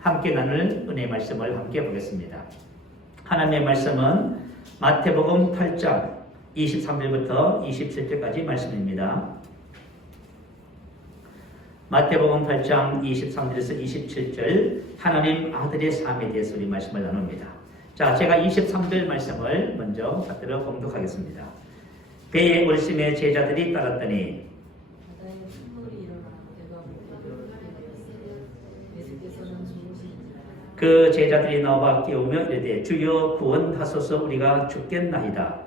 함께 나눌 은혜의 말씀을 함께 보겠습니다. 하나님의 말씀은 마태복음 8장 23절부터 27절까지 말씀입니다. 마태복음 8장 23절에서 27절 하나님 아들의 삶에 대해서 우리 말씀을 나눕니다. 자, 제가 23절 말씀을 먼저 받들어 봉독하겠습니다. 배에 올심의 제자들이 따랐더니 그 제자들이 나와 깨우며 이르되 주여 구원하소서 우리가 죽겠나이다.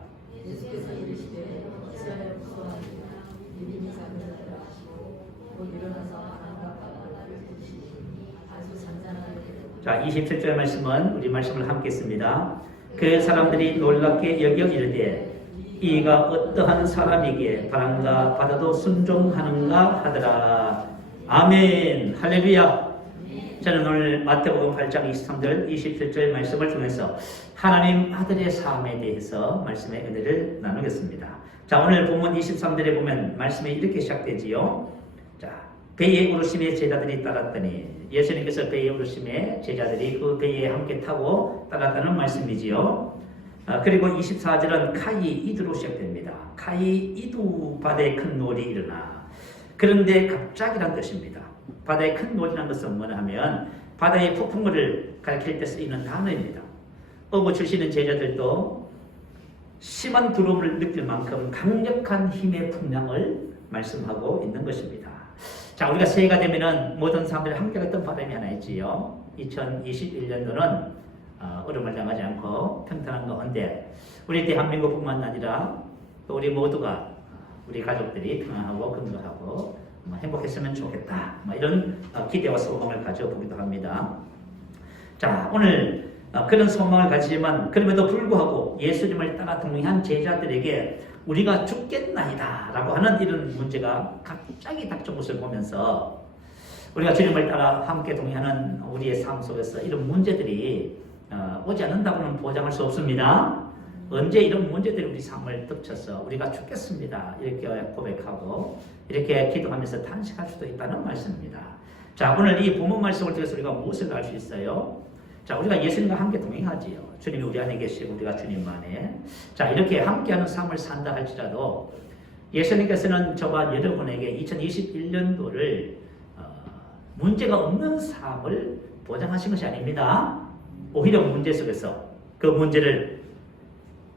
자, 27절 말씀은 우리 말씀을 함께 했습니다. 그 사람들이 놀랍게 여겨 이르되 이가 어떠한 사람이기에 바람과 바다도 순종하는가 하더라. 아멘. 할렐루야. 저는 오늘 마태복음 8장 23절 27절 말씀을 통해서 하나님 아들의 삶에 대해서 말씀의 은혜를 나누겠습니다. 자, 오늘 본문 23절에 보면 말씀이 이렇게 시작되지요. 자, 배에 오르심의 제자들이 따랐더니 예수님께서 배에 오르심의 제자들이 그 배에 함께 타고 따랐다는 말씀이지요. 그리고 24절은 카이 이두로 시작됩니다. 카이 이두 바다에 큰 놀이 일어나. 그런데 갑자기란 뜻입니다. 바다의 큰 놀이라는 것은 뭐냐 하면 바다의 폭풍우를 가리킬 때 쓰이는 단어입니다. 어부 출신인 제자들도 심한 두려움을 느낄 만큼 강력한 힘의 풍랑을 말씀하고 있는 것입니다. 자, 우리가 새해가 되면은 모든 사람들이 함께 갔던 바람이 하나 있지요. 2021년도는 어려움을 당하지 않고 평탄한 가운데 우리 대한민국뿐만 아니라 또 우리 모두가 우리 가족들이 평안하고 건강하고 행복했으면 좋겠다. 이런 기대와 소망을 가져보기도 합니다. 자, 오늘 그런 소망을 가지지만 그럼에도 불구하고 예수님을 따라 동행한 제자들에게 우리가 죽겠나이다 라고 하는 이런 문제가 갑자기 닥쳐온 것을 보면서 우리가 주님을 따라 함께 동행하는 우리의 삶 속에서 이런 문제들이 오지 않는다고는 보장할 수 없습니다. 언제 이런 문제들이 우리 삶을 덮쳐서 우리가 죽겠습니다 이렇게 고백하고 이렇게 기도하면서 탄식할 수도 있다는 말씀입니다. 자, 오늘 이 본문 말씀을 통해서 우리가 무엇을 알 수 있어요? 자, 우리가 예수님과 함께 동행하지요. 주님이 우리 안에 계시고 우리가 주님 안에. 자, 이렇게 함께하는 삶을 산다 할지라도 예수님께서는 저와 여러분에게 2021년도를 문제가 없는 삶을 보장하신 것이 아닙니다. 오히려 문제 속에서 그 문제를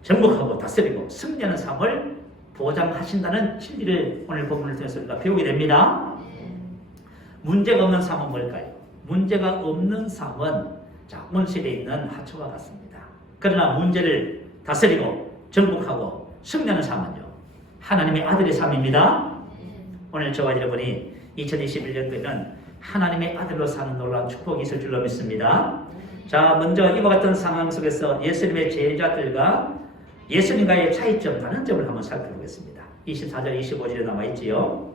정복하고 다스리고 승리하는 삶을 보장하신다는 진리를 오늘 본문을 통해서 우리가 배우게 됩니다. 문제가 없는 삶은 뭘까요? 문제가 없는 삶은 자, 오늘 시대에 있는 하초와 같습니다. 그러나 문제를 다스리고 정복하고 승리하는 삶은요, 하나님의 아들의 삶입니다. 오늘 저와 여러분이 2021년도에는 하나님의 아들로 사는 놀라운 축복이 있을 줄로 믿습니다. 자, 먼저 이와 같은 상황 속에서 예수님의 제자들과 예수님과의 차이점, 다른 점을 한번 살펴보겠습니다. 24절, 25절에 나와 있지요.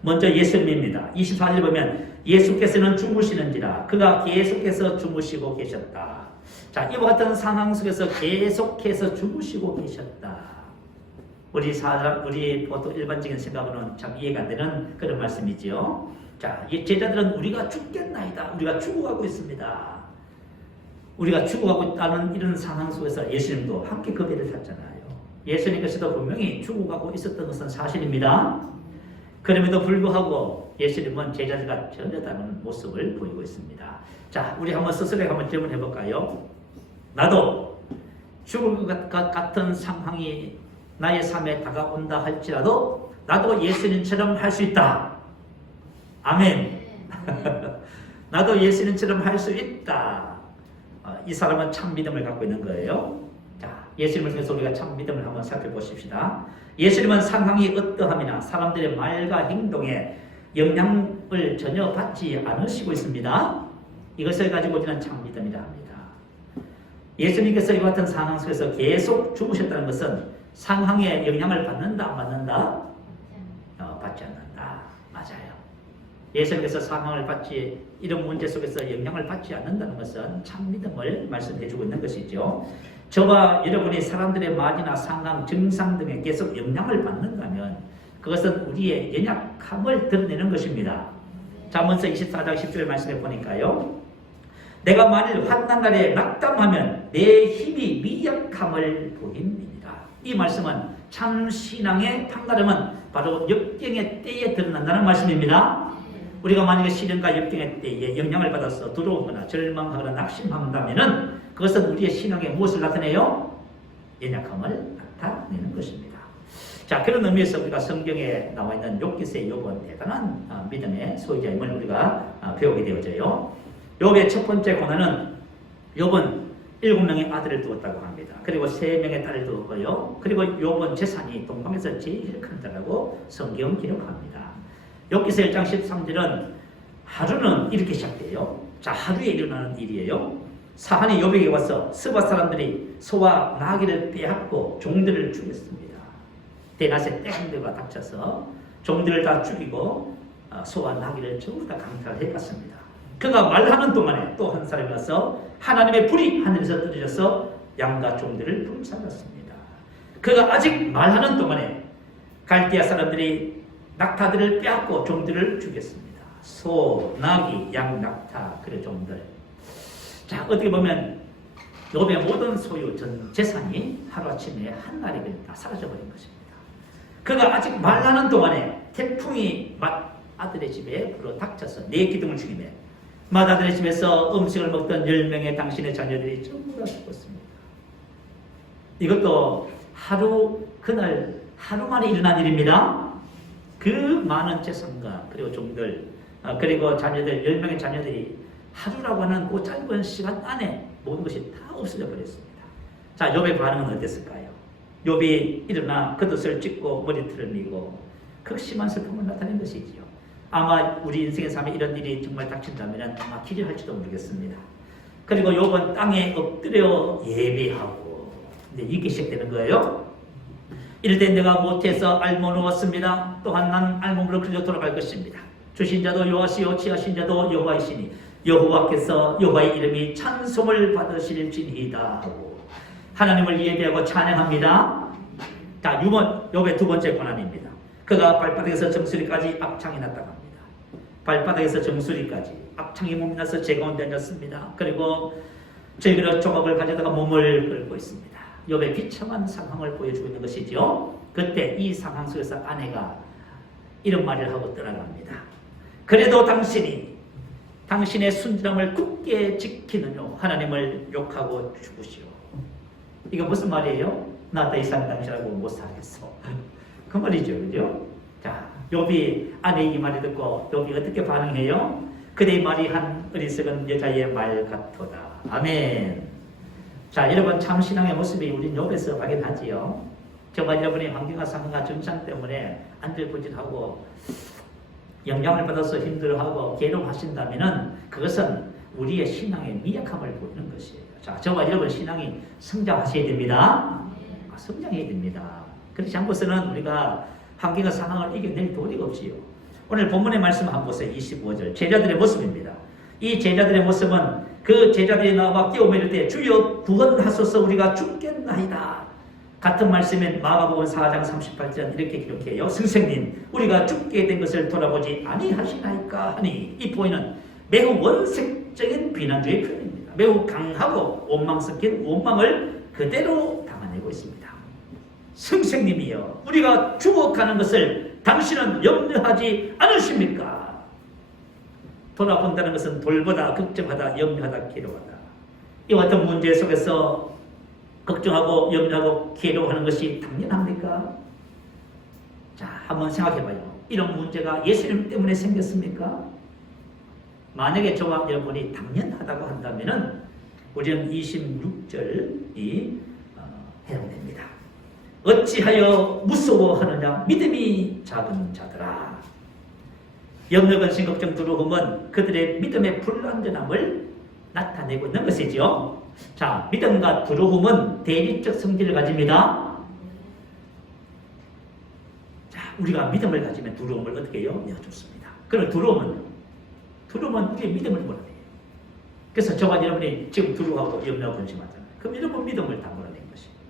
먼저 예수님입니다. 24절 보면 예수께서는 주무시는지라 그가 계속해서 주무시고 계셨다. 자, 이와 같은 상황 속에서 계속해서 주무시고 계셨다. 우리 보통 일반적인 생각으로는 참 이해가 안 되는 그런 말씀이지요. 자, 이 제자들은 우리가 죽겠나이다. 우리가 죽어가고 있습니다. 우리가 죽어가고 있다는 이런 상황 속에서 예수님도 함께 그 배를 탔잖아요. 예수님께서도 분명히 죽어가고 있었던 것은 사실입니다. 그럼에도 불구하고 예수님은 제자들과 전혀 다른 모습을 보이고 있습니다. 자, 우리 한번 스스로에게 한번 질문해 볼까요? 나도 죽을 것 같은 상황이 나의 삶에 다가온다 할지라도 나도 예수님처럼 할 수 있다. 아멘. 나도 예수님처럼 할 수 있다. 이 사람은 참 믿음을 갖고 있는 거예요. 자, 예수님을 통해서 우리가 참 믿음을 한번 살펴보십시다. 예수님은 상황이 어떠함이나 사람들의 말과 행동에 영향을 전혀 받지 않으시고 있습니다. 이것을 가지고 우리는 참 믿음이라 합니다. 예수님께서 이와 같은 상황 속에서 계속 죽으셨다는 것은 상황에 영향을 받는다, 안 받는다? 받지 않는다. 맞아요. 예수님께서 상황을 받지, 이런 문제 속에서 영향을 받지 않는다는 것은 참 믿음을 말씀해 주고 있는 것이죠. 저와 여러분이 사람들의 말이나 상황, 증상 등에 계속 영향을 받는다면 그것은 우리의 연약함을 드러내는 것입니다. 잠언서 24장 10절 말씀해 보니까요. 내가 만일 환난 날에 낙담하면 내 힘이 미약함을 보입니다. 이 말씀은 참 신앙의 판가름은 바로 역경의 때에 드러난다는 말씀입니다. 우리가 만약에 시련과 역경의 때에 영향을 받아서 두려워하거나 절망하거나 낙심한다면 그것은 우리의 신앙에 무엇을 나타내요? 연약함을 나타내는 것입니다. 자, 그런 의미에서 우리가 성경에 나와 있는 욥기서의 욥은 대단한 믿음의 소유자임을 우리가 배우게 되어져요. 욥의 첫 번째 고난은 욥은 7명의 아들을 두었다고 합니다. 그리고 3명의 딸을 두었고요. 그리고 욥은 재산이 동방에서 제일 큰 자라고 성경 기록합니다. 욥기서 1장 13절은 하루는 이렇게 시작돼요. 자, 하루에 일어나는 일이에요. 사한이 욥에게 와서 스바 사람들이 소와 나귀를 빼앗고 종들을 죽였습니다. 대낮에 떼한대가 닥쳐서 종들을 다 죽이고 소와 나귀를 전부 다 강탈해 갔습니다. 그가 말하는 동안에 또 한 사람이 와서 하나님의 불이 하늘에서 떨어져서 양과 종들을 불살랐습니다. 그가 아직 말하는 동안에 갈대아 사람들이 낙타들을 빼앗고 종들을 죽였습니다. 소, 나귀, 양, 낙타, 그리고 종들. 자, 어떻게 보면 욥의 모든 소유, 전 재산이 하루아침에 한날에 다 사라져버린 것입니다. 그가 아직 말하는 동안에 태풍이 맏아들의 집에 불어 닥쳐서 4기둥을 죽이며 맏아들의 집에서 음식을 먹던 10명의 당신의 자녀들이 전부 다 죽었습니다. 이것도 그날 하루 만에 일어난 일입니다. 그 많은 재산과 그리고 종들 그리고 자녀들 10명의 자녀들이 하루라고 하는 그 짧은 시간 안에 모든 것이 다 없어져 버렸습니다. 자, 욥의 반응은 어땠을까요? 욥이 일어나 겉옷을 찢고 머리털을 미고 극심한 슬픔을 나타낸 것이지요. 아마 우리 인생의 삶에 이런 일이 정말 닥친다면 아마 기절할지도 모르겠습니다. 그리고 욥은 땅에 엎드려 예배하고 이게 시작되는 거예요. 이럴 때 내가 못해서 알모 누웠습니다. 또한 난 알몸으로 그저 돌아갈 것입니다. 주신 자도 여호와시요 취하신 자도 여호와이시니 여호와께서 여호와의 이름이 찬송을 받으실지니이다 하고 하나님을 예배하고 찬양합니다. 자, 욥의 두 번째 고난입니다. 그가 발바닥에서 정수리까지 악창이 났다고 합니다. 발바닥에서 정수리까지 악창이 몸이 나서 제 가운데 앉았습니다. 그리고 저희가 조각을 가져다가 몸을 끌고 있습니다. 욥의 비참한 상황을 보여주고 있는 것이죠. 그때 이 상황 속에서 아내가 이런 말을 하고 떠나갑니다. 그래도 당신의 순전함을 굳게 지키느뇨 하나님을 욕하고 죽으시오. 이거 무슨 말이에요? 나 더 이상 당신하고 못 살겠어. 그 말이죠, 그죠? 자, 욥이 아내의 이 말을 듣고 욥이 어떻게 반응해요? 그대의 말이 한 어리석은 여자의 말 같도다. 아멘. 자, 여러분 참 신앙의 모습이 우리 욥에서 확인하지요. 정말 여러분의 환경과 상황과 증상 때문에 안절부절하고 영향을 받아서 힘들어하고 괴로워하신다면은 그것은 우리의 신앙의 미약함을 보이는 것이에요. 자, 저와 여러분 신앙이 성장하셔야 됩니다. 성장해야 됩니다. 그렇지 않고서는 우리가 환경과 상황을 이겨낼 도리가 없지요. 오늘 본문의 말씀 한번 보세요. 25절 제자들의 모습입니다. 이 제자들의 모습은 그 제자들이 나와 깨우며 이를 때 주여 구원하소서 우리가 죽겠나이다. 같은 말씀인 마가복음 4장 38절 이렇게 기록해요. 선생님 우리가 죽게 된 것을 돌아보지 아니하시나이까 하니 이 포인트는 매우 원색적인 비난주의 표현입니다. 매우 강하고 원망 섞인 원망을 그대로 담아내고 있습니다. 선생님이여 우리가 죽어가는 것을 당신은 염려하지 않으십니까? 돌아본다는 것은 돌보다 걱정하다 염려하다 괴로워하다. 이와 같은 문제 속에서 걱정하고 염려하고 괴로워하는 것이 당연합니까? 자, 한번 생각해봐요. 이런 문제가 예수님 때문에 생겼습니까? 만약에 저와 여러분이 당연하다고 한다면 우리는 26절이 해당됩니다. 어찌하여 무서워하느냐 믿음이 작은 자들아. 염려, 근심, 걱정, 두려움은 그들의 믿음의 불완전함을 나타내고 있는 것이죠. 자, 믿음과 두려움은 대립적 성질을 가집니다. 자, 우리가 믿음을 가지면 두려움을 어떻게 해요? 내어줬습니다. 그럼 두려움은 우리의 믿음을 몰아내요. 그래서 저와 여러분이 지금 두려워하고 염려하고 근심하잖아요. 그럼 여러분 믿음을 다 몰아낸 것입니다.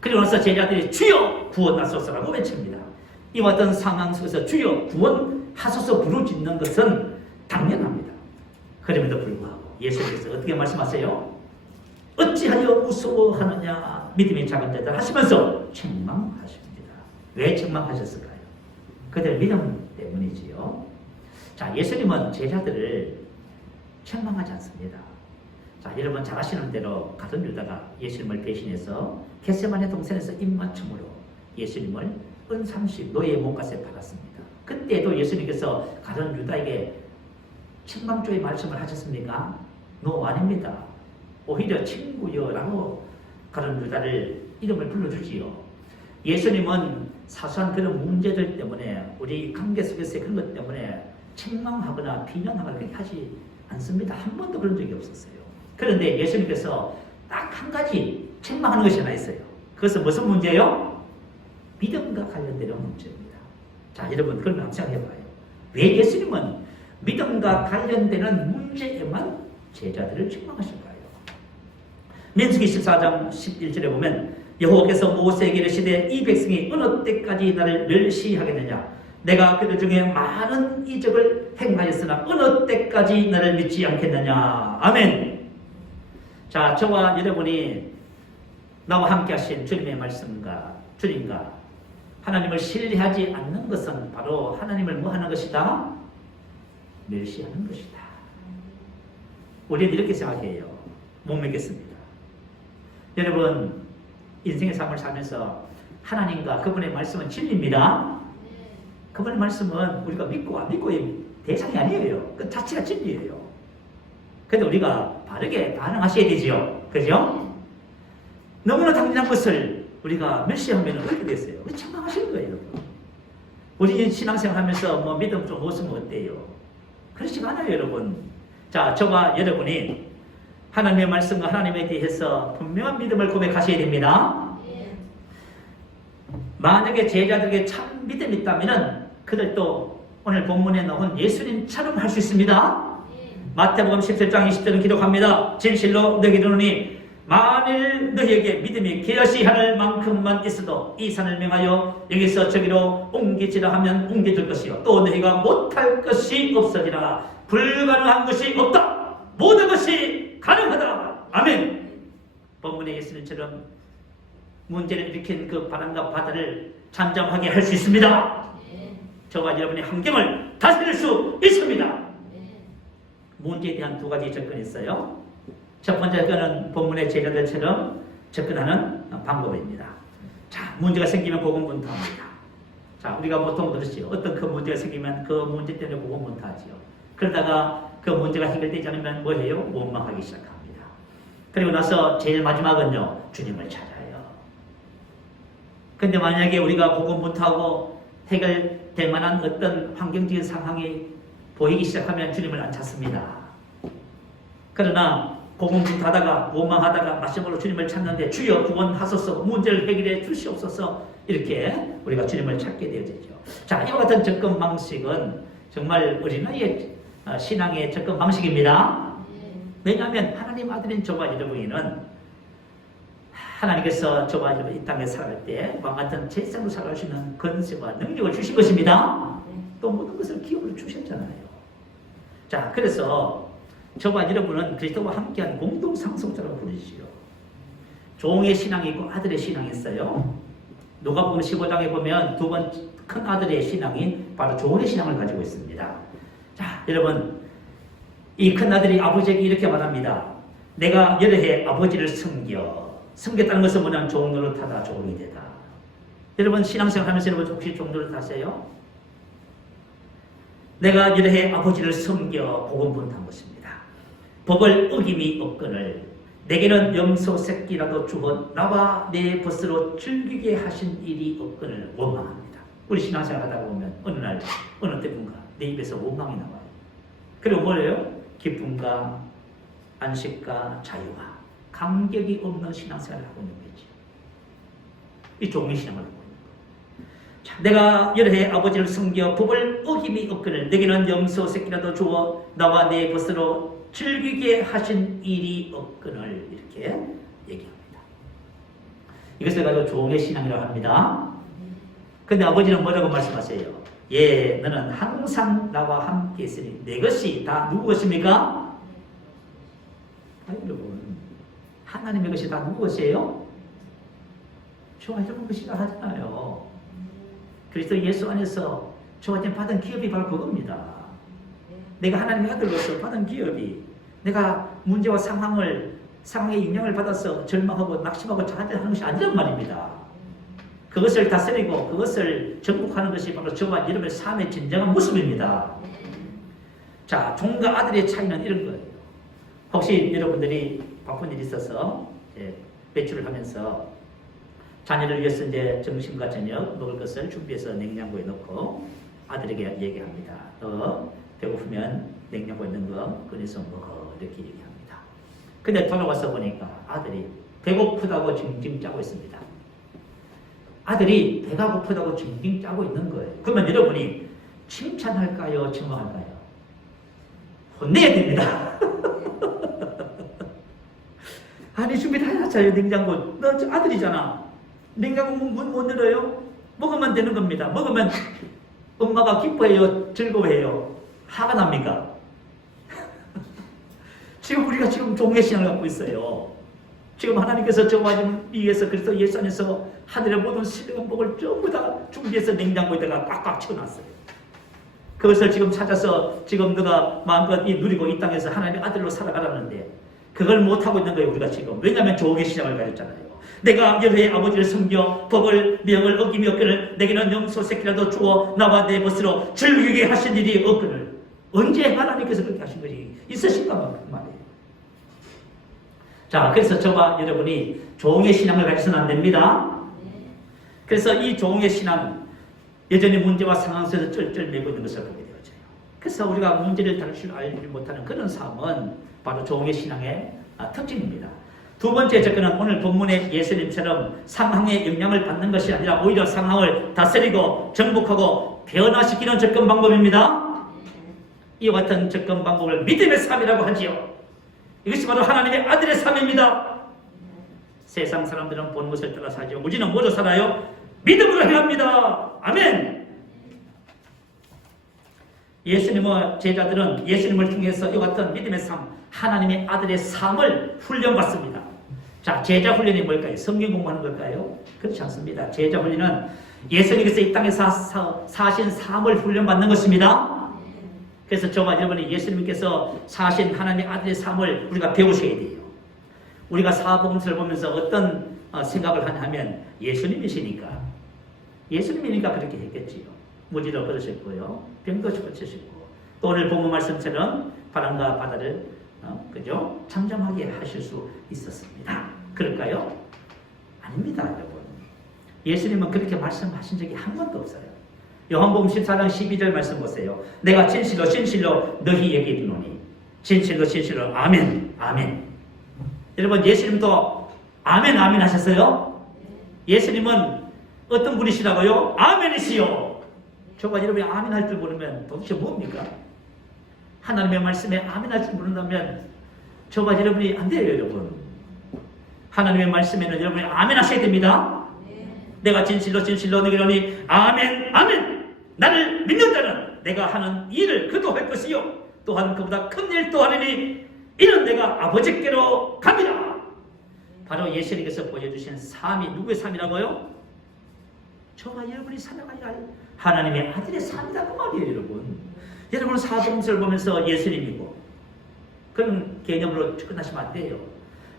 그리고 나서 제자들이 주여 구원하소서라고 외칩니다. 이와 같은 상황 속에서 주여 구원하소서 부르짖는 것은 당연합니다. 그럼에도 불구하고 예수님께서 어떻게 말씀하세요? 어찌하여 무서워하느냐 믿음이 작은 자들 하시면서 책망하십니다. 왜 책망하셨을까요? 그들 믿음 때문이지요. 자, 예수님은 제자들을 책망하지 않습니다. 자, 여러분 잘 아시는 대로 가룟 유다가 예수님을 배신해서 겟세마네 동산에서 입맞춤으로 예수님을 은30 노예의 몸값에 팔았습니다. 그때도 예수님께서 가룟 유다에게 책망조의 말씀을 하셨습니까? 노, 아닙니다. 오히려 친구여라고 가룟 유다를 이름을 불러주지요. 예수님은 사소한 그런 문제들 때문에 우리 관계 속에서의 그런 것 때문에 책망하거나 비난하거나 그렇게 하지 않습니다. 한 번도 그런 적이 없었어요. 그런데 예수님께서 딱 한 가지 책망하는 것이 하나 있어요. 그것은 무슨 문제예요? 믿음과 관련되는 문제입니다. 자, 여러분 그걸 항상 해봐요. 왜 예수님은 믿음과 관련되는 문제에만 제자들을 책망하실까요? 민수기 14장 11절에 보면 여호와께서 모세에게 이르시되 이 백성이 어느 때까지 나를 멸시하겠느냐? 내가 그들 중에 많은 이적을 행하였으나 어느 때까지 나를 믿지 않겠느냐? 아멘. 자, 저와 여러분이 나와 함께 하신 주님의 말씀과 주님과 하나님을 신뢰하지 않는 것은 바로 하나님을 뭐 하는 것이다? 멸시하는 것이다. 우리는 이렇게 생각해요. 못 믿겠습니다. 여러분, 인생의 삶을 살면서 하나님과 그분의 말씀은 진리입니다. 그분의 말씀은 우리가 믿고 안 믿고의 대상이 아니에요. 그 자체가 진리예요. 그런데 우리가 바르게 반응하셔야 되지요. 그죠? 너무나 당연한 것을 우리가 멸시하면 어떻게 됐어요? 우리 책망하시는 거예요, 여러분. 우리 신앙생활 하면서 뭐 믿음 좀 없으면 어때요? 그렇지가 않아요, 여러분. 자, 저와 여러분이 하나님의 말씀과 하나님에 대해서 분명한 믿음을 고백하셔야 됩니다. 만약에 제자들에게 참 믿음이 있다면 그들도 오늘 본문에 나온 예수님처럼 할 수 있습니다. 마태복음 17장 20절은 기록합니다. 진실로 너희에게 이르노니 만일 너희에게 믿음이 기어시 하늘 만큼만 있어도 이 산을 명하여 여기서 저기로 옮기지라 하면 옮겨질 것이요 또 너희가 못할 것이 없으리라. 불가능한 것이 없다. 모든 것이 가능하다. 아멘. 본문의 예수님처럼 문제를 일으킨 그 바람과 바다를 잠잠하게 할 수 있습니다. 저와 여러분의 환경을 다스릴 수 있습니다. 문제에 대한 두 가지 접근이 있어요. 첫 번째 접근은 본문의 제자들처럼 접근하는 방법입니다. 자, 문제가 생기면 고군분투합니다. 자, 우리가 보통 그렇지요. 어떤 그 문제가 생기면 그 문제 때문에 고군분투하지요. 그러다가 그 문제가 해결되지 않으면 뭐 해요? 원망하기 시작합니다. 그리고 나서 제일 마지막은요, 주님을 찾아요. 근데 만약에 우리가 고군분투하고 해결될 만한 어떤 환경적인 상황이 보이기 시작하면 주님을 안 찾습니다. 그러나 고군분투하다가 원망하다가 마지막으로 주님을 찾는데 주여 구원하소서, 문제를 해결해 주시옵소서, 이렇게 우리가 주님을 찾게 되어지죠. 자, 이와 같은 접근 방식은 정말 어린아이의 신앙의 접근 방식입니다. 왜냐하면 하나님 아들인 저와 여러분은 하나님께서 저와 여러분 이 땅에 살아갈 때 왕 같은 제사로 살아갈 수 있는 권세와 능력을 주신 것입니다. 또 모든 것을 기업으로 주셨잖아요. 자, 그래서 저와 여러분은 그리스도와 함께한 공동 상속자라고 부르시죠. 종의 신앙이 있고 아들의 신앙이 있어요. 누가복음 15장에 보면 두 번 큰 아들의 신앙이 바로 종의 신앙을 가지고 있습니다. 자, 여러분, 이 큰 아들이 아버지에게 이렇게 말합니다. 내가 여러 해 아버지를 섬겼다는 것은 뭐냐면 종노릇하다 종이 되다. 여러분 신앙생활 하면서 여러분 혹시 종노릇 하세요? 내가 여러 해 아버지를 섬겨 고군분투한 것입니다. 법을 어김이 없거늘 내게는 염소 새끼라도 주어 나와 내 벗으로 즐기게 하신 일이 없거늘 원망합니다. 우리 신앙생활 하다 보면 어느 날 어느 때인가 내 입에서 원망이 나와요. 그리고 뭐예요? 기쁨과 안식과 자유와 감격이 없는 신앙생활을 하고 있는 거지. 이 종의 신앙을 하고 있는 거예요. 자, 내가 여러 해 아버지를 섬겨 법을 어김이 없거늘 내게는 염소 새끼라도 주어 나와 내 벗으로 즐기게 하신 일이 없거늘 이렇게 얘기합니다. 이것을 가지고 종의 신앙이라고 합니다. 근데 아버지는 뭐라고 말씀하세요? 예, 너는 항상 나와 함께 있으니 내 것이 다 누구 것입니까? 여러분, 하나님의 것이 다 누구 것이에요? 저와 여러분 것이라 하잖아요. 그리스도 예수 안에서 저와 여러분 받은 기업이 바로 그겁니다. 내가 하나님의 아들로서 받은 기업이, 내가 문제와 상황의 영향을 받아서 절망하고 낙심하고 좌절하는 것이 아니란 말입니다. 그것을 다스리고 그것을 정복하는 것이 바로 저와 여러분의 삶의 진정한 모습입니다. 자, 종과 아들의 차이는 이런 거예요. 혹시 여러분들이 바쁜 일이 있어서 외출을 하면서 자녀를 위해서 이제 점심과 저녁 먹을 것을 준비해서 냉장고에 넣고 아들에게 얘기합니다. 너 배고프면 냉장고에 있는 거 꺼내서 먹어, 이렇게 얘기합니다. 근데 돌아와서 보니까 아들이 배고프다고 징징 짜고 있습니다. 아들이 배가 고프다고 징징 짜고 있는 거예요. 그러면 여러분이 칭찬할까요? 책망할까요? 혼내야 됩니다. 아니 준비 다 해놨잖아요. 냉장고. 너 아들이잖아. 냉장고 문 못 열어요? 먹으면 되는 겁니다. 먹으면 엄마가 기뻐해요? 즐거워해요? 화가 납니까? 지금 우리가 지금 종의 신앙을 갖고 있어요. 지금 하나님께서 저와 위에서 그래서 예수 안에서 하늘의 모든 신령한 복을 전부 다 준비해서 냉장고에다가 꽉꽉 채워놨어요. 그것을 지금 찾아서 지금 너가 마음껏 누리고 이 땅에서 하나님의 아들로 살아가라는데 그걸 못하고 있는 거예요. 우리가 지금. 왜냐하면 종의 신앙을 가졌잖아요. 내가 여호와의 아버지를 섬겨 법을 명을 어기며 그를 내게는 염소 새끼라도 주어 나와 내 벗으로 즐기게 하신 일이 없거늘. 언제 하나님께서 그렇게 하신 것이 있으신가 말이에요. 자, 그래서 저와 여러분이 종의 신앙을 가지서는 안 됩니다. 그래서 이 종의 신앙 여전히 문제와 상황 속에서 쩔쩔매고 있는 것을 보게 되어져요. 그래서 우리가 문제를 다룰 줄 알지 못하는 그런 삶은 바로 종의 신앙의 특징입니다. 두 번째 접근은 오늘 본문의 예수님처럼 상황에 영향을 받는 것이 아니라 오히려 상황을 다스리고 정복하고 변화시키는 접근 방법입니다. 이와 같은 접근 방법을 믿음의 삶이라고 하지요. 이것이 바로 하나님의 아들의 삶입니다. 세상 사람들은 본 것을 따라 살죠. 우리는 뭐로 살아요? 믿음으로 행합니다. 아멘. 예수님의 제자들은 예수님을 통해서 이와 같은 믿음의 삶, 하나님의 아들의 삶을 훈련받습니다. 자, 제자 훈련이 뭘까요? 성경 공부하는 걸까요? 그렇지 않습니다. 제자 훈련은 예수님께서 이 땅에서 사신 삶을 훈련받는 것입니다. 그래서 저와 여러분이 예수님께서 사신 하나님의 아들의 삶을 우리가 배우셔야 돼요. 우리가 사복음서를 보면서 어떤 생각을 하냐면 예수님이시니까 그렇게 했겠지요. 무지를 얻으셨고요. 병도 고치시고 또 오늘 본문 말씀처럼 바람과 바다를 그죠? 잠잠하게 하실 수 있었습니다. 그럴까요? 아닙니다, 여러분. 예수님은 그렇게 말씀하신 적이 한 번도 없어요. 요한복음 14장 12절 말씀 보세요. 내가 진실로 진실로 너희에게 이르노니 진실로 진실로 아멘 아멘. 여러분 예수님도 아멘 아멘 하셨어요? 예수님은 어떤 분이시라고요? 아멘이시요. 저가 여러분이 아멘 할 줄 모르면 도대체 뭡니까? 하나님의 말씀에 아멘 할 줄 모른다면 저가 여러분이 안 돼요, 여러분. 하나님의 말씀에는 여러분이 아멘 하셔야 됩니다. 내가 진실로 진실로 너희에게 이르노니 아멘 아멘. 나를 믿는다는 내가 하는 일을 그도 할 것이요 또한 그보다 큰 일도 하리니 이는 내가 아버지께로 갑니다. 바로 예수님께서 보여주신 삶이 누구의 삶이라고요? 저와 여러분이 살아가야 할 하나님의 아들의 삶이다 그 말이에요, 여러분. 여러분은 사복음서를 보면서 예수님이고 그런 개념으로 접근하시면 안 돼요.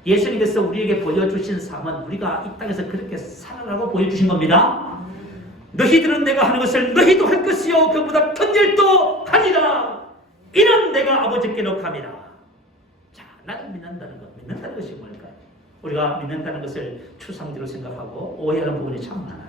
예수님께서 우리에게 보여주신 삶은 우리가 이 땅에서 그렇게 살아라고 보여주신 겁니다. 너희들은 내가 하는 것을 너희도 할 것이요 그보다 큰 일도 하리라. 이는 내가 아버지께로 갑니다. 자, 나를 믿는다는 것, 믿는다는 것이 뭘까요? 우리가 믿는다는 것을 추상적으로 생각하고 오해하는 부분이 참 많아요.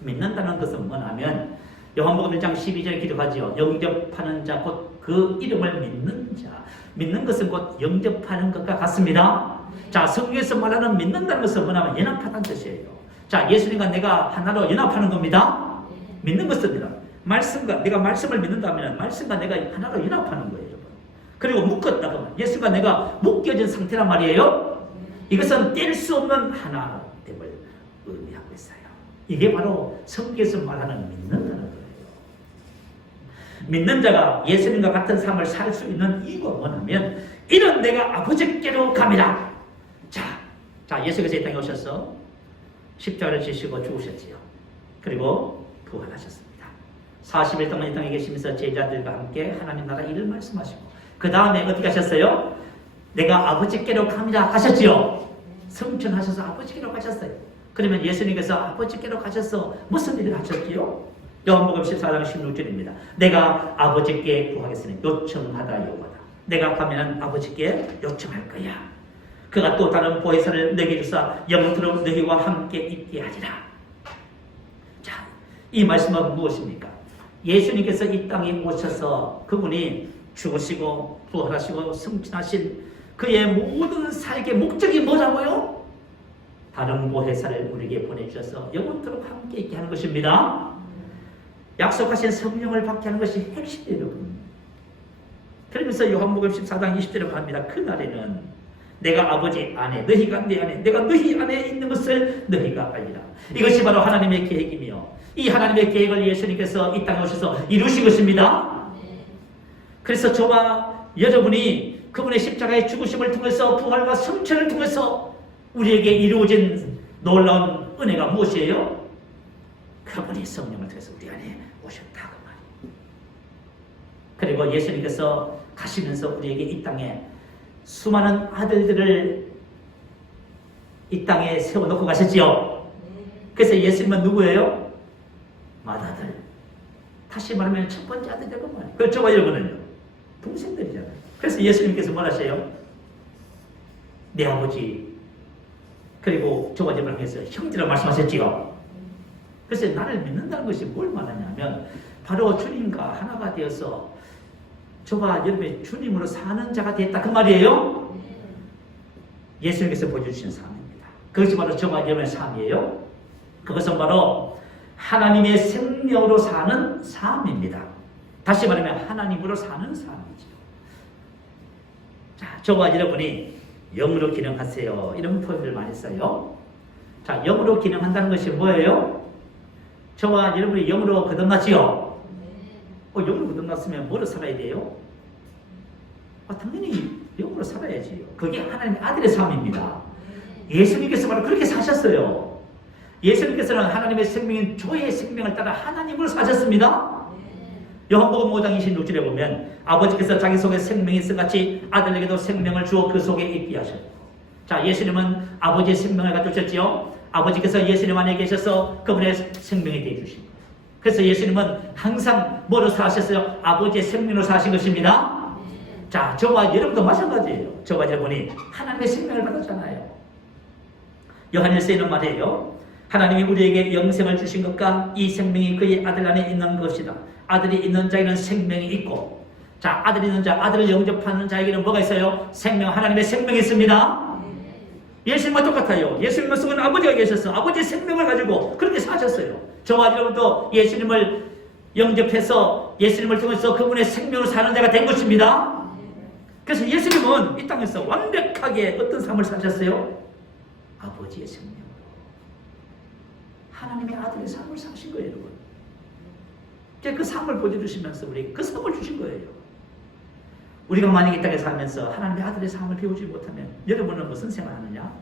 믿는다는 것은 뭐냐면 요한복음 1장 12절에 기록하지요. 영접하는 자 곧 그 이름을 믿는 자. 믿는 것은 곧 영접하는 것과 같습니다. 자, 성경에서 말하는 믿는다는 것은 뭐냐면 연합하다는 뜻이에요. 자, 예수님과 내가 하나로 연합하는 겁니다. 믿는 것입니다. 말씀과 내가 말씀을 믿는다면 말씀과 내가 하나로 연합하는 거예요, 여러분. 그리고 묶었다 그러면 예수가 내가 묶여진 상태란 말이에요. 이것은 뗄 수 없는 하나됨을 의미하고 있어요. 이게 바로 성경에서 말하는 믿는다는 거예요. 믿는 자가 예수님과 같은 삶을 살 수 있는 이유가 뭐냐면 이는 내가 아버지께로 갑니다. 자, 예수께서 이 땅에 오셔서 십자가를 지시고 죽으셨지요. 그리고 부활하셨습니다. 40일 동안 이 땅에 계시면서 제자들과 함께 하나님 나라 일을 말씀하시고 그 다음에 어떻게 하셨어요? 내가 아버지께로 갑니다 하셨지요. 성천하셔서 아버지께로 가셨어요. 그러면 예수님께서 아버지께로 가셔서 무슨 일을 하셨지요? 요한복음 14장 16절입니다. 내가 아버지께 구하겠으니 요청하다 여호와다. 내가 가면 아버지께 요청할 거야. 그가 또 다른 보혜사를 너희에게 주사 영원토록 너희와 함께 있게 하리라. 자, 이 말씀은 무엇입니까? 예수님께서 이 땅에 오셔서 그분이 죽으시고 부활하시고 승천하신 그의 모든 삶의 목적이 뭐라고요? 다른 보혜사를 우리에게 보내주셔서 영원토록 함께 있게 하는 것입니다. 약속하신 성령을 받게 하는 것이 핵심이에요, 여러분. 그러면서 요한복음 14장 20절에 말합니다. 그날에는 내가 아버지 안에 너희가 내 안에 내가 너희 안에 있는 것을 너희가 알리라. 이것이 바로 하나님의 계획이며 이 하나님의 계획을 예수님께서 이 땅에 오셔서 이루신 것입니다. 그래서 저와 여러분이 그분의 십자가의 죽으심을 통해서 부활과 승천을 통해서 우리에게 이루어진 놀라운 은혜가 무엇이에요? 그분이 성령을 통해서 우리 안에 오셨다고 말이에요. 그리고 예수님께서 가시면서 우리에게 이 땅에 수많은 아들들을 이 땅에 세워놓고 가셨지요. 그래서 예수님은 누구예요? 맏아들. 다시 말하면 첫 번째 아들이라고 말이에요. 그렇죠? 여러분은요? 동생들이잖아요. 그래서 예수님께서 뭘 하세요? 내 아버지 그리고 저와 여러분을 위해서 형제라고 말씀하셨지요. 그래서 나를 믿는다는 것이 뭘 말하냐면 바로 주님과 하나가 되어서 저와 여러분의 주님으로 사는 자가 됐다 그 말이에요. 예수님께서 보여주신 삶입니다. 그것이 바로 저와 여러분의 삶이에요. 그것은 바로 하나님의 생명으로 사는 삶입니다. 다시 말하면 하나님으로 사는 삶이죠. 자, 저와 여러분이 영으로 기능하세요. 이런 표현을 많이 써요. 자, 영으로 기능한다는 것이 뭐예요? 저와 여러분이 영으로 거듭났지요? 영으로 거듭났으면 뭐로 살아야 돼요? 당연히 영으로 살아야지요. 그게 하나님의 아들의 삶입니다. 예수님께서 바로 그렇게 사셨어요. 예수님께서는 하나님의 생명인 저의 생명을 따라 하나님으로 사셨습니다. 요한복음 5장 26절에 보면 아버지께서 자기 속에 생명이 있음같이 아들에게도 생명을 주어 그 속에 있게 하셨고, 자, 예수님은 아버지의 생명을 가져오셨지요. 아버지께서 예수님 안에 계셔서 그분의 생명이 되어 주신 거예요. 그래서 예수님은 항상 뭐로 사셨어요? 아버지의 생명으로 사신 것입니다. 자, 저와 여러분도 마찬가지예요. 저와 여러분이 하나님의 생명을 받았잖아요. 요한일서에 있는 말이에요. 하나님이 우리에게 영생을 주신 것과 이 생명이 그의 아들 안에 있는 것이다. 아들이 있는 자에게는 생명이 있고, 자, 아들이 있는 자, 아들을 영접하는 자에게는 뭐가 있어요? 생명, 하나님의 생명이 있습니다. 예수님과 똑같아요. 예수님의 속은 아버지가 계셔서 아버지의 생명을 가지고 그렇게 사셨어요. 저와 여러분도 예수님을 영접해서 예수님을 통해서 그분의 생명으로 사는 자가 된 것입니다. 그래서 예수님은 이 땅에서 완벽하게 어떤 삶을 사셨어요? 아버지의 생명으로. 하나님의 아들의 삶을 사신 거예요, 여러분. 그 삶을 보여주시면서 우리 그 삶을 주신 거예요. 우리가 만약에 이 땅에 살면서 하나님의 아들의 삶을 배우지 못하면 여러분은 무슨 생활을 하느냐?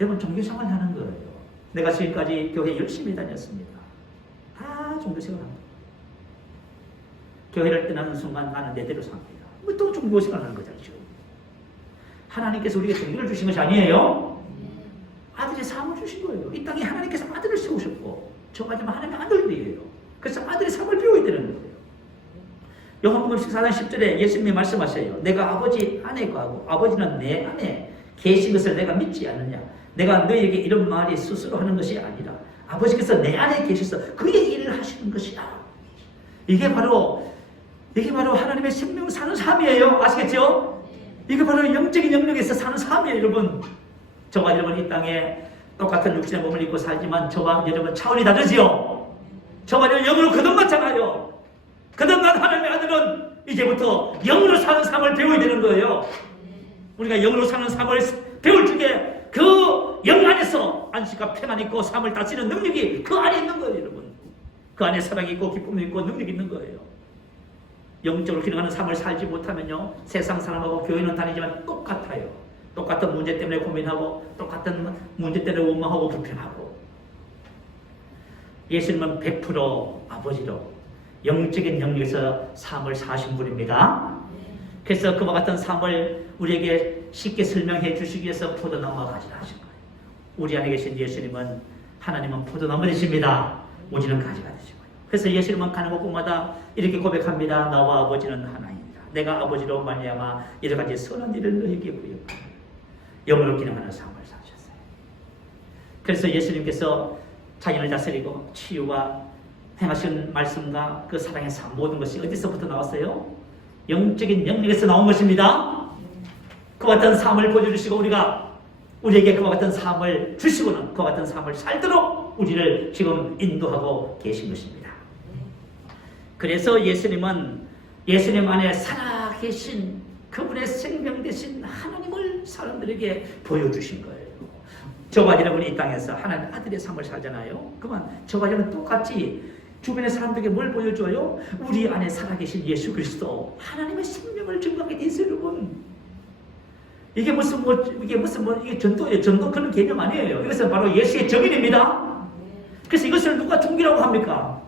여러분 종교생활을 하는 거예요. 내가 지금까지 교회 열심히 다녔습니다. 다 종교생활을 합니다. 교회를 떠나는 순간 나는 내대로 삽니다. 또 종교생활을 하는 거잖아요. 하나님께서 우리에게 종교를 주신 것이 아니에요. 아들의 삶을 주신 거예요. 이 땅에 하나님께서 아들을 세우셨고 저까지만 하나님의 아들이에요. 그래서 아들의 삶을 배워야 되는 거예요. 요한복음 14장 10절에 예수님이 말씀하셔요. 내가 아버지 안에 가고 아버지는 내 안에 계신 것을 내가 믿지 않느냐. 내가 너희에게 이런 말이 스스로 하는 것이 아니라 아버지께서 내 안에 계셔서 그의 일을 하시는 것이야. 이게 바로 하나님의 생명을 사는 삶이에요. 아시겠죠? 이게 바로 영적인 영역에서 사는 삶이에요, 여러분. 저와 여러분 이 땅에 똑같은 육신의 몸을 입고 살지만 저와 여러분 차원이 다르지요. 저와 여러분 영으로 거듭났잖아요. 거듭난 하나님의 아들은 이제부터 영으로 사는 삶을 배워야 되는 거예요. 우리가 영으로 사는 삶을 배울 적에 그 영 안에서 안식과 평안 있고 삶을 다스리는 능력이 그 안에 있는 거예요, 여러분. 그 안에 사랑이 있고 기쁨이 있고 능력이 있는 거예요. 영적으로 기능하는 삶을 살지 못하면요, 세상 사람하고 교회는 다니지만 똑같아요. 똑같은 문제 때문에 고민하고 똑같은 문제 때문에 원망하고 불평하고. 예수님은 100% 아버지로 영적인 영역에서 삶을 사신 분입니다. 그래서 그와 같은 삶을 우리에게 쉽게 설명해 주시기 위해서 포도나무와 가지를 하신 거예요. 우리 안에 계신 예수님은, 하나님은 포도나무 되십니다. 우리는 가지가 되시고요. 그래서 예수님은 가는 곳마다 이렇게 고백합니다. 나와 아버지는 하나입니다. 내가 아버지로 말미암아 여러 가지 선한 일을 너희에게 부여합니다. 영으로 기능하는 삶을 사셨어요. 그래서 예수님께서 자연을 다스리고 치유와 행하신 말씀과 그 사랑의 삶, 모든 것이 어디서부터 나왔어요? 영적인 영역에서 나온 것입니다. 그와 같은 삶을 보여주시고 우리에게 그와 같은 삶을 주시고는 그와 같은 삶을 살도록 우리를 지금 인도하고 계신 것입니다. 그래서 예수님은 예수님 안에 살아계신 그분의 생명 되신 하나님을 사람들에게 보여주신 거예요. 저와 여러분이 이 땅에서 하나님 아들의 삶을 살잖아요. 그러면 저와 여러분 똑같이 주변의 사람들에게 뭘 보여줘요? 우리 안에 살아계신 예수 그리스도, 하나님의 생명을 증거하게 돼 있어요, 여러분. 이게 전도예요. 전도 그런 개념 아니에요. 이것은 바로 예수의 정인입니다. 그래서 이것을 누가 종교라고 합니까?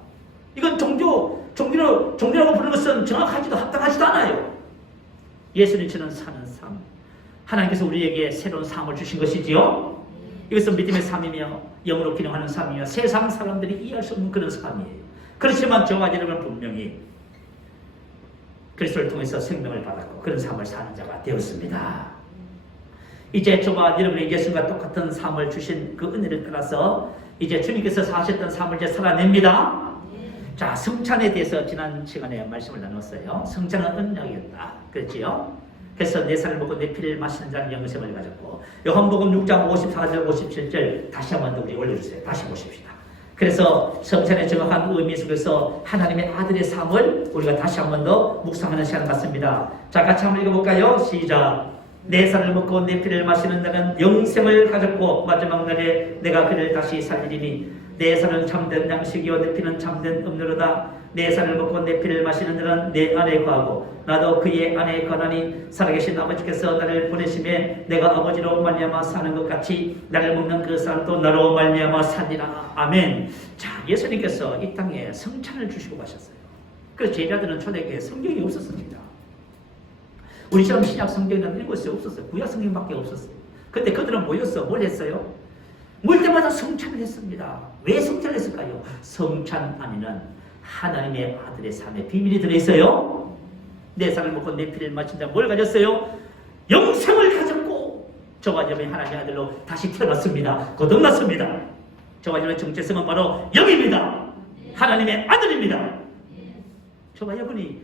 이건 종교라고 부르는 것은 정확하지도 합당하지도 않아요. 예수님처럼 사는 삶, 하나님께서 우리에게 새로운 삶을 주신 것이지요. 이것은 믿음의 삶이며 영으로 기능하는 삶이며 세상 사람들이 이해할 수 없는 그런 삶이에요. 그렇지만 저와 여러분은 분명히 그리스도를 통해서 생명을 받았고 그런 삶을 사는 자가 되었습니다. 이제 저와 여러분이 예수님과 똑같은 삶을 주신 그 은혜를 따라서 이제 주님께서 사셨던 삶을 이제 살아냅니다. 자, 성찬에 대해서 지난 시간에 말씀을 나눴어요. 성찬은 언약이었다. 그렇지요? 그래서 내 살을 먹고 내 피를 마시는 자는 영생을 가졌고, 요한복음 6장 54절 57절 다시 한번 더 우리 올려주세요. 다시 보십시다. 그래서 성찬의 정확한 의미 속에서 하나님의 아들의 삶을 우리가 다시 한번 더 묵상하는 시간 같습니다. 자, 같이 한번 읽어볼까요? 시작. 내 살을 먹고 내 피를 마시는 자는 영생을 가졌고 마지막 날에 내가 그를 다시 살리리니 내 살은 참된 양식이요 내 피는 참된 음료로다. 내 살을 먹고 내 피를 마시는 자는 내 안에 거하고 나도 그의 안에 거하니 살아계신 아버지께서 나를 보내심에 내가 아버지로 말미암아 사는 것 같이 나를 먹는 그 사람도 나로 말미암아 살리라. 아멘. 자, 예수님께서 이 땅에 성찬을 주시고 가셨어요. 그래서 제자들은 초대교회에 성경이 없었습니다. 우리처럼 신약 성경에는 읽었을 수 없었어요. 구약 성경밖에 없었어요. 근데 그들은 모였어. 뭘 했어요? 모일 때마다 성찬을 했습니다. 왜 성찬을 했을까요? 성찬 안에는 하나님의 아들의 삶의 비밀이 들어있어요. 내 살을 먹고 내 피를 마신 자 뭘 가졌어요? 영생을 가졌고 저와 여러분이 하나님의 아들로 다시 태어났습니다. 거듭났습니다. 저와 여러분의 정체성은 바로 영입니다. 하나님의 아들입니다. 저와 여러분이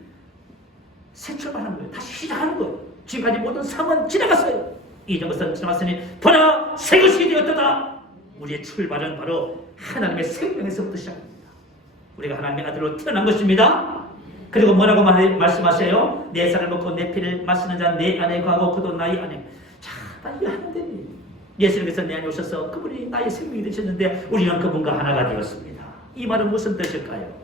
새 출발하는 거예요. 다시 시작하는 거예요. 지금까지 모든 삶은 지나갔어요. 이전 것은 지나갔으니 보라 새 것이 되었다. 우리의 출발은 바로 하나님의 생명에서부터 시작합니다. 우리가 하나님의 아들로 태어난 것입니다. 그리고 뭐라고 말씀하세요? 내 살을 먹고 내 피를 마시는 자 내 안에 거하고 그도 나의 안에. 자, 나 이거 하는데 예수님께서 내 안에 오셔서 그분이 나의 생명이 되셨는데 우리는 그분과 하나가 되었습니다. 이 말은 무슨 뜻일까요?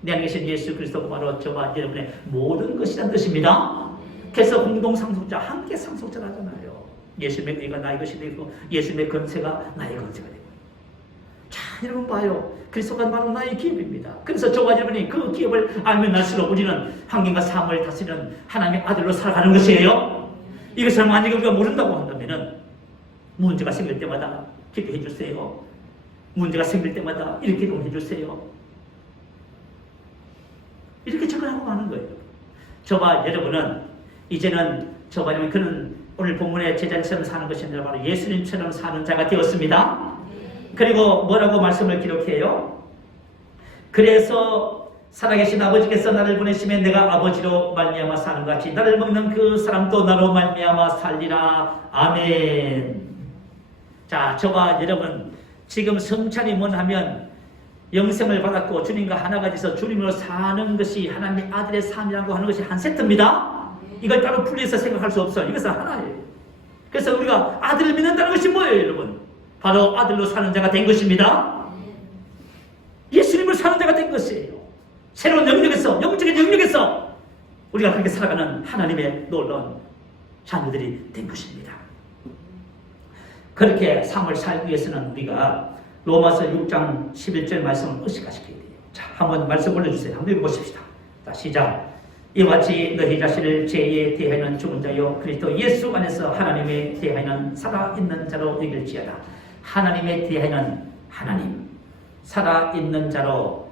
내 안에 계신 예수 그리스도가 바로 저와 여러분의 모든 것이란 뜻입니다. 그래서 공동상속자, 함께 상속자 하잖아요. 예수님의 의가 나의 것이 되고 예수님의 권세가 나의 권세가 되고. 자, 여러분 봐요. 그리스도가 바로 나의 기업입니다. 그래서 저와 여러분이 그 기업을 알면 알수록 우리는 환경과 삶을 다스리는 하나님의 아들로 살아가는 것이에요. 이것을 만약에 우리가 모른다고 한다면 문제가 생길 때마다 기도해 주세요. 문제가 생길 때마다 이렇게 기도해 주세요. 이렇게 접근하고 가는 거예요. 저와 여러분은 이제는 저와 여러분 그는 오늘 본문의 제자처럼 사는 것이 아니라 바로 예수님처럼 사는 자가 되었습니다. 그리고 뭐라고 말씀을 기록해요? 그래서 살아계신 아버지께서 나를 보내시면 내가 아버지로 말미암아 사는 것 같이 나를 먹는 그 사람도 나로 말미암아 살리라. 아멘. 자, 저와 여러분 지금 성찬이 뭐냐면 영생을 받았고 주님과 하나가 돼서 주님으로 사는 것이 하나님의 아들의 삶이라고 하는 것이 한 세트입니다. 이걸 따로 분리해서 생각할 수 없어요. 이것은 하나예요. 그래서 우리가 아들을 믿는다는 것이 뭐예요, 여러분? 바로 아들로 사는 자가 된 것입니다. 예수님을 사는 자가 된 것이에요. 새로운 영역에서, 영적인 영역에서 우리가 그렇게 살아가는 하나님의 놀라운 자녀들이 된 것입니다. 그렇게 삶을 살기 위해서는 우리가 로마서 6장 11절 말씀을 의식하시게 돼요. 자, 한번 말씀 올려주세요. 한번 읽어보십시다. 자, 시작. 이와 같이 너희 자신을 죄에 대하여는 죽은 자요 그리스도 예수 안에서 하나님에 대하여는 살아있는 자로 여길지어다. 하나님에 대하여는 하나님, 살아있는 자로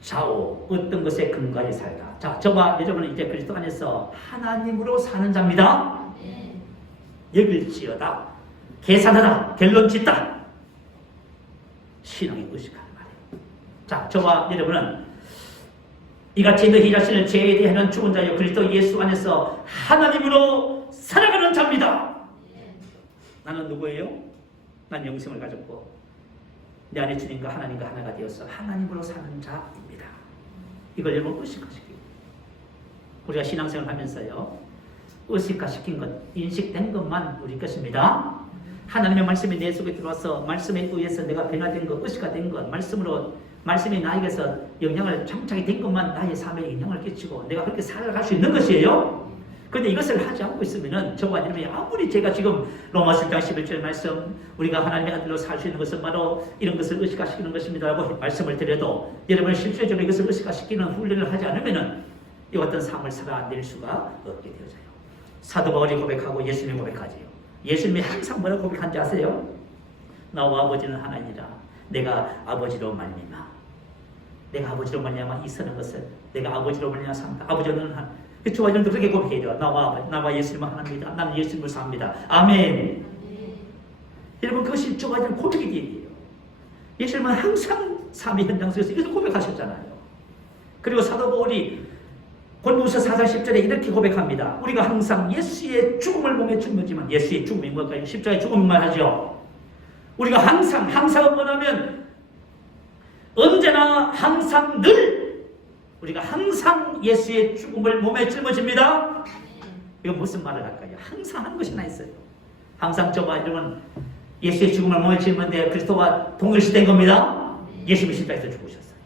좌우 어떤 것에 근거하여 살다. 자, 저와 여러분은 이제 그리스도 안에서 하나님으로 사는 자입니다. 여길지어다. 계산하다. 결론 짓다. 신앙이 의식하는 말이에요. 자, 저와 여러분은 이같이 너희 자신을 죄에 대하여는 죽은 자여 그리스도 예수 안에서 하나님으로 살아가는 자입니다. 나는 누구예요? 난 영생을 가졌고 내 안에 주님과 하나님과 하나가 되어서 하나님으로 사는 자입니다. 이걸 여러분 의식하시기. 우리가 신앙생활을 하면서요, 의식화시킨 것, 인식된 것만 우리 것입니다. 하나님의 말씀이 내 속에 들어와서 말씀에 의해서 내가 변화된 것, 의식화된 것, 말씀이 나에게서 영향을 장착이 된 것만 나의 삶에 영향을 끼치고 내가 그렇게 살아갈 수 있는 것이에요. 그런데 이것을 하지 않고 있으면은 저와 여러분이 아무리 제가 지금 로마서 6장 11절 말씀 우리가 하나님의 아들로 살 수 있는 것은 바로 이런 것을 의식화시키는 것입니다라고 말씀을 드려도 여러분이 실질적으로 이것을 의식화시키는 훈련을 하지 않으면은 이 어떤 삶을 살아낼 수가 없게 되어져요. 사도 바울이 고백하고 예수님이 고백하지요. 예수님이 항상 뭐라고 고백한지 아세요? 나와 아버지는 하나이니라. 내가 아버지로 말미암아. 내가 아버지로 말미암아 이 서는 것을 내가 아버지로 말미암아 산다. 아버지는 하나. 저와 여러분도 그렇게 고백해요. 나와 예수님은 하나입니다. 나는 예수님을 삽니다. 아멘. 여러분 그것이 저와 여러분 고백이 되어요. 예수님은 항상 삶의 현장 속에서 이것을 고백하셨잖아요. 그리고 사도 바울이 골로새 4장 10절에 이렇게 고백합니다. 우리가 항상 예수의 죽음을 몸에 짊어지만 예수의 죽음이 뭘까요? 십자가의 죽음만 하죠. 우리가 항상은 뭐냐면 언제나 항상 늘 우리가 항상 예수의 죽음을 몸에 짊어집니다. 이거 무슨 말을 할까요? 항상 한 것이 하나 있어요. 항상 저와 여러분 예수의 죽음을 몸에 짊었는데 그리스도와 동일시된 겁니다. 예수님이 십자가에서 죽으셨어요.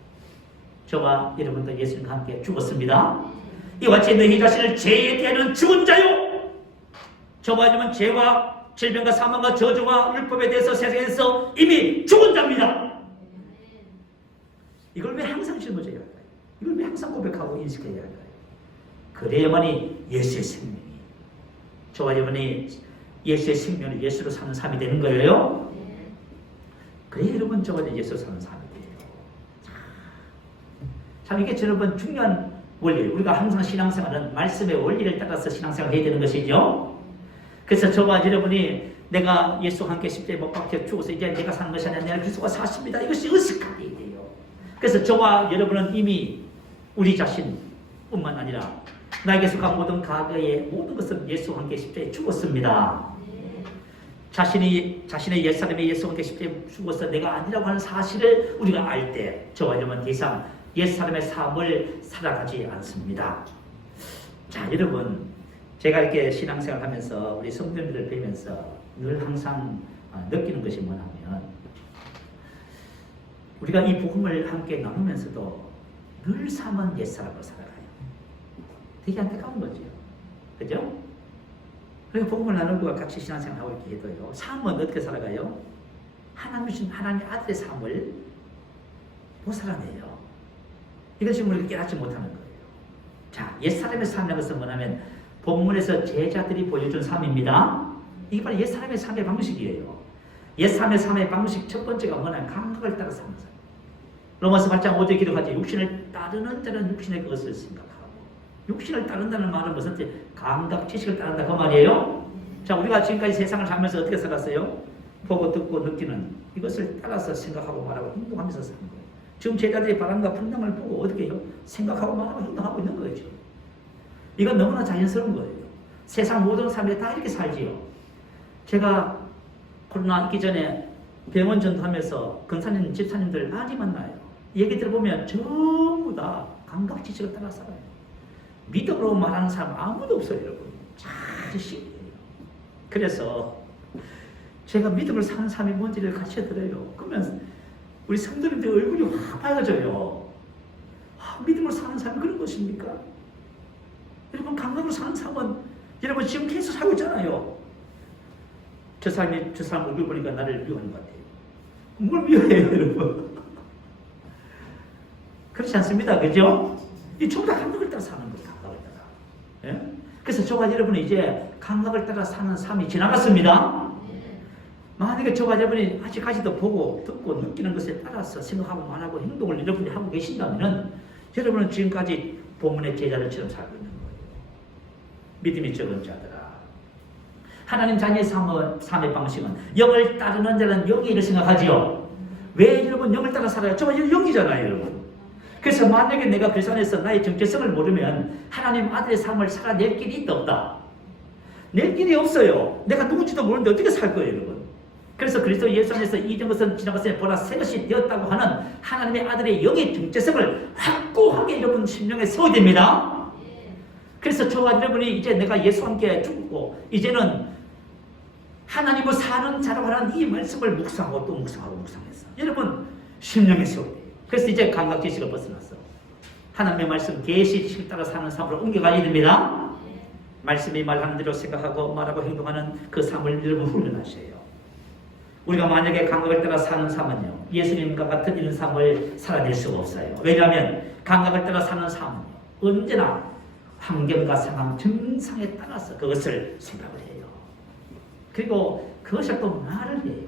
저와 여러분도 예수님과 함께 죽었습니다. 이와 같이 너희 자신을 죄에 대하여는 죽은 자요. 저와 여러분 죄와 질병과 사망과 저주와 율법에 대해서 세상에서 이미 죽은 자입니다. 이걸 왜 항상 짊어져야 할까요? 이걸 왜 항상 고백하고 인식해야 할까요? 그래야만이 예수의 생명이 저와 여러분이 예수의 생명을 예수로 사는 삶이 되는 거예요. 그래야 여러분 저와 예수로 사는 삶이 돼요. 참 이게 여러분 중요한 원리. 우리가 항상 신앙생활은 말씀의 원리를 따라서 신앙생활을 해야 되는 것이죠. 그래서 저와 여러분이 내가 예수와 함께 십자가에 못 박혀 죽어서 이제 내가 사는 것이 아니라 내가 그리스도가 사십니다. 이것이 의식하게 돼요. 그래서 저와 여러분은 이미 우리 자신뿐만 아니라 나에게 속한 모든 과거의 모든 것은 예수와 함께 십자가에 죽었습니다. 자신의 옛사람의 예수와 함께 십자가에 죽어서 내가 아니라고 하는 사실을 우리가 알 때 저와 여러분은 더 이상 옛사람의 삶을 살아가지 않습니다. 자, 여러분 제가 이렇게 신앙생활 하면서 우리 성도님들을 뵈면서 늘 항상 느끼는 것이 뭐냐면 우리가 이 복음을 함께 나누면서도 늘 삶은 옛사람으로 살아가요. 되게 안타까운 거죠. 그죠? 그러니까 복음을 나누고 같이 신앙생활하고 이렇게 해도요. 삶은 어떻게 살아가요? 하나님 주신 하나님 아들의 삶을 못 살아내요. 이것이 우리가 깨닫지 못하는 거예요. 자, 옛사람의 삶이라는 것은 뭐냐면 본문에서 제자들이 보여준 삶입니다. 이게 바로 옛사람의 삶의 방식이에요. 옛사람의 삶의 방식 첫 번째가 뭐냐면 감각을 따라 사는 삶. 로마서 8장 5절에 기록하지 육신을 따르는 자는 육신의 것을 생각하고 육신을 따른다는 말은 무슨 뜻? 감각, 지식을 따른다 그 말이에요. 자, 우리가 지금까지 세상을 살면서 어떻게 살았어요? 보고 듣고 느끼는 이것을 따라서 생각하고 말하고 행동하면서 사는 거예요. 지금 제자들이 바람과 풍랑을 보고 어떻게 해요? 생각하고 말하고 행동하고 있는 거죠. 이건 너무나 자연스러운 거예요. 세상 모든 사람들이 다 이렇게 살지요. 제가 코로나 있기 전에 병원 전도하면서 근사님, 집사님들 많이 만나요. 얘기 들어보면 전부 다 감각 지식을 따라 살아요. 믿음으로 말하는 사람 아무도 없어요, 여러분. 잘 신기해요. 그래서 제가 믿음을 사는 사람이 뭔지를 가르쳐 드려요. 그러면 우리 성도님들 얼굴이 확 밝아져요. 믿음을 사는 사람이 그런 것입니까? 여러분 감각으로 사는 삶은 여러분 지금 계속 살고 있잖아요. 저 사람 얼굴 보니까 나를 미워하는 것 같아요. 뭘 미워해요, 여러분? 그렇지 않습니다. 그죠? 이 전부 다 감각을 따라 사는 거예요. 감각을 따라. 예? 그래서 저와 여러분은 이제 감각을 따라 사는 삶이 지나갔습니다. 만약에 저와 여러분이 아직까지도 보고 듣고 느끼는 것에 따라서 생각하고 말하고 행동을 여러분이 하고 계신다면 여러분은 지금까지 본문의 제자들처럼 살고 있는 거예요. 믿음이 적은 자들아. 하나님 자녀의 삶의 방식은 영을 따르는 자는 영이를 생각하지요. 왜 여러분 영을 따라 살아요? 저와 영이잖아요, 여러분. 그래서 만약에 내가 그리스도 안에서 나의 정체성을 모르면 하나님 아들의 삶을 살아낼 길이 있다 없다? 낼 길이 없어요. 내가 누군지도 모르는데 어떻게 살 거예요, 여러분? 그래서 그리스도 예수 안에서 이전 것은 지난 것에 보라 새 것이 되었다고 하는 하나님의 아들의 영의 정체성을 확고하게 여러분 심령에 세워야 됩니다. 그래서 저와 여러분이 이제 내가 예수와 함께 죽고 이제는 하나님을 사는 자라고 하는 이 말씀을 묵상하고 또 묵상하고 묵상해서 여러분 심령에 세워야 돼요. 그래서 이제 감각 지식을 벗어났어. 하나님의 말씀 계시 지식을 따라 사는 삶으로 옮겨가야 됩니다. 말씀이 말하는 대로 생각하고 말하고 행동하는 그 삶을 여러분 훈련하셔요. 우리가 만약에 감각을 따라 사는 삶은요, 예수님과 같은 이런 삶을 살아낼 수가 없어요. 왜냐하면 감각을 따라 사는 삶은요, 언제나 환경과 상황, 증상에 따라서 그것을 생각을 해요. 그리고 그것을 또 말을 해요.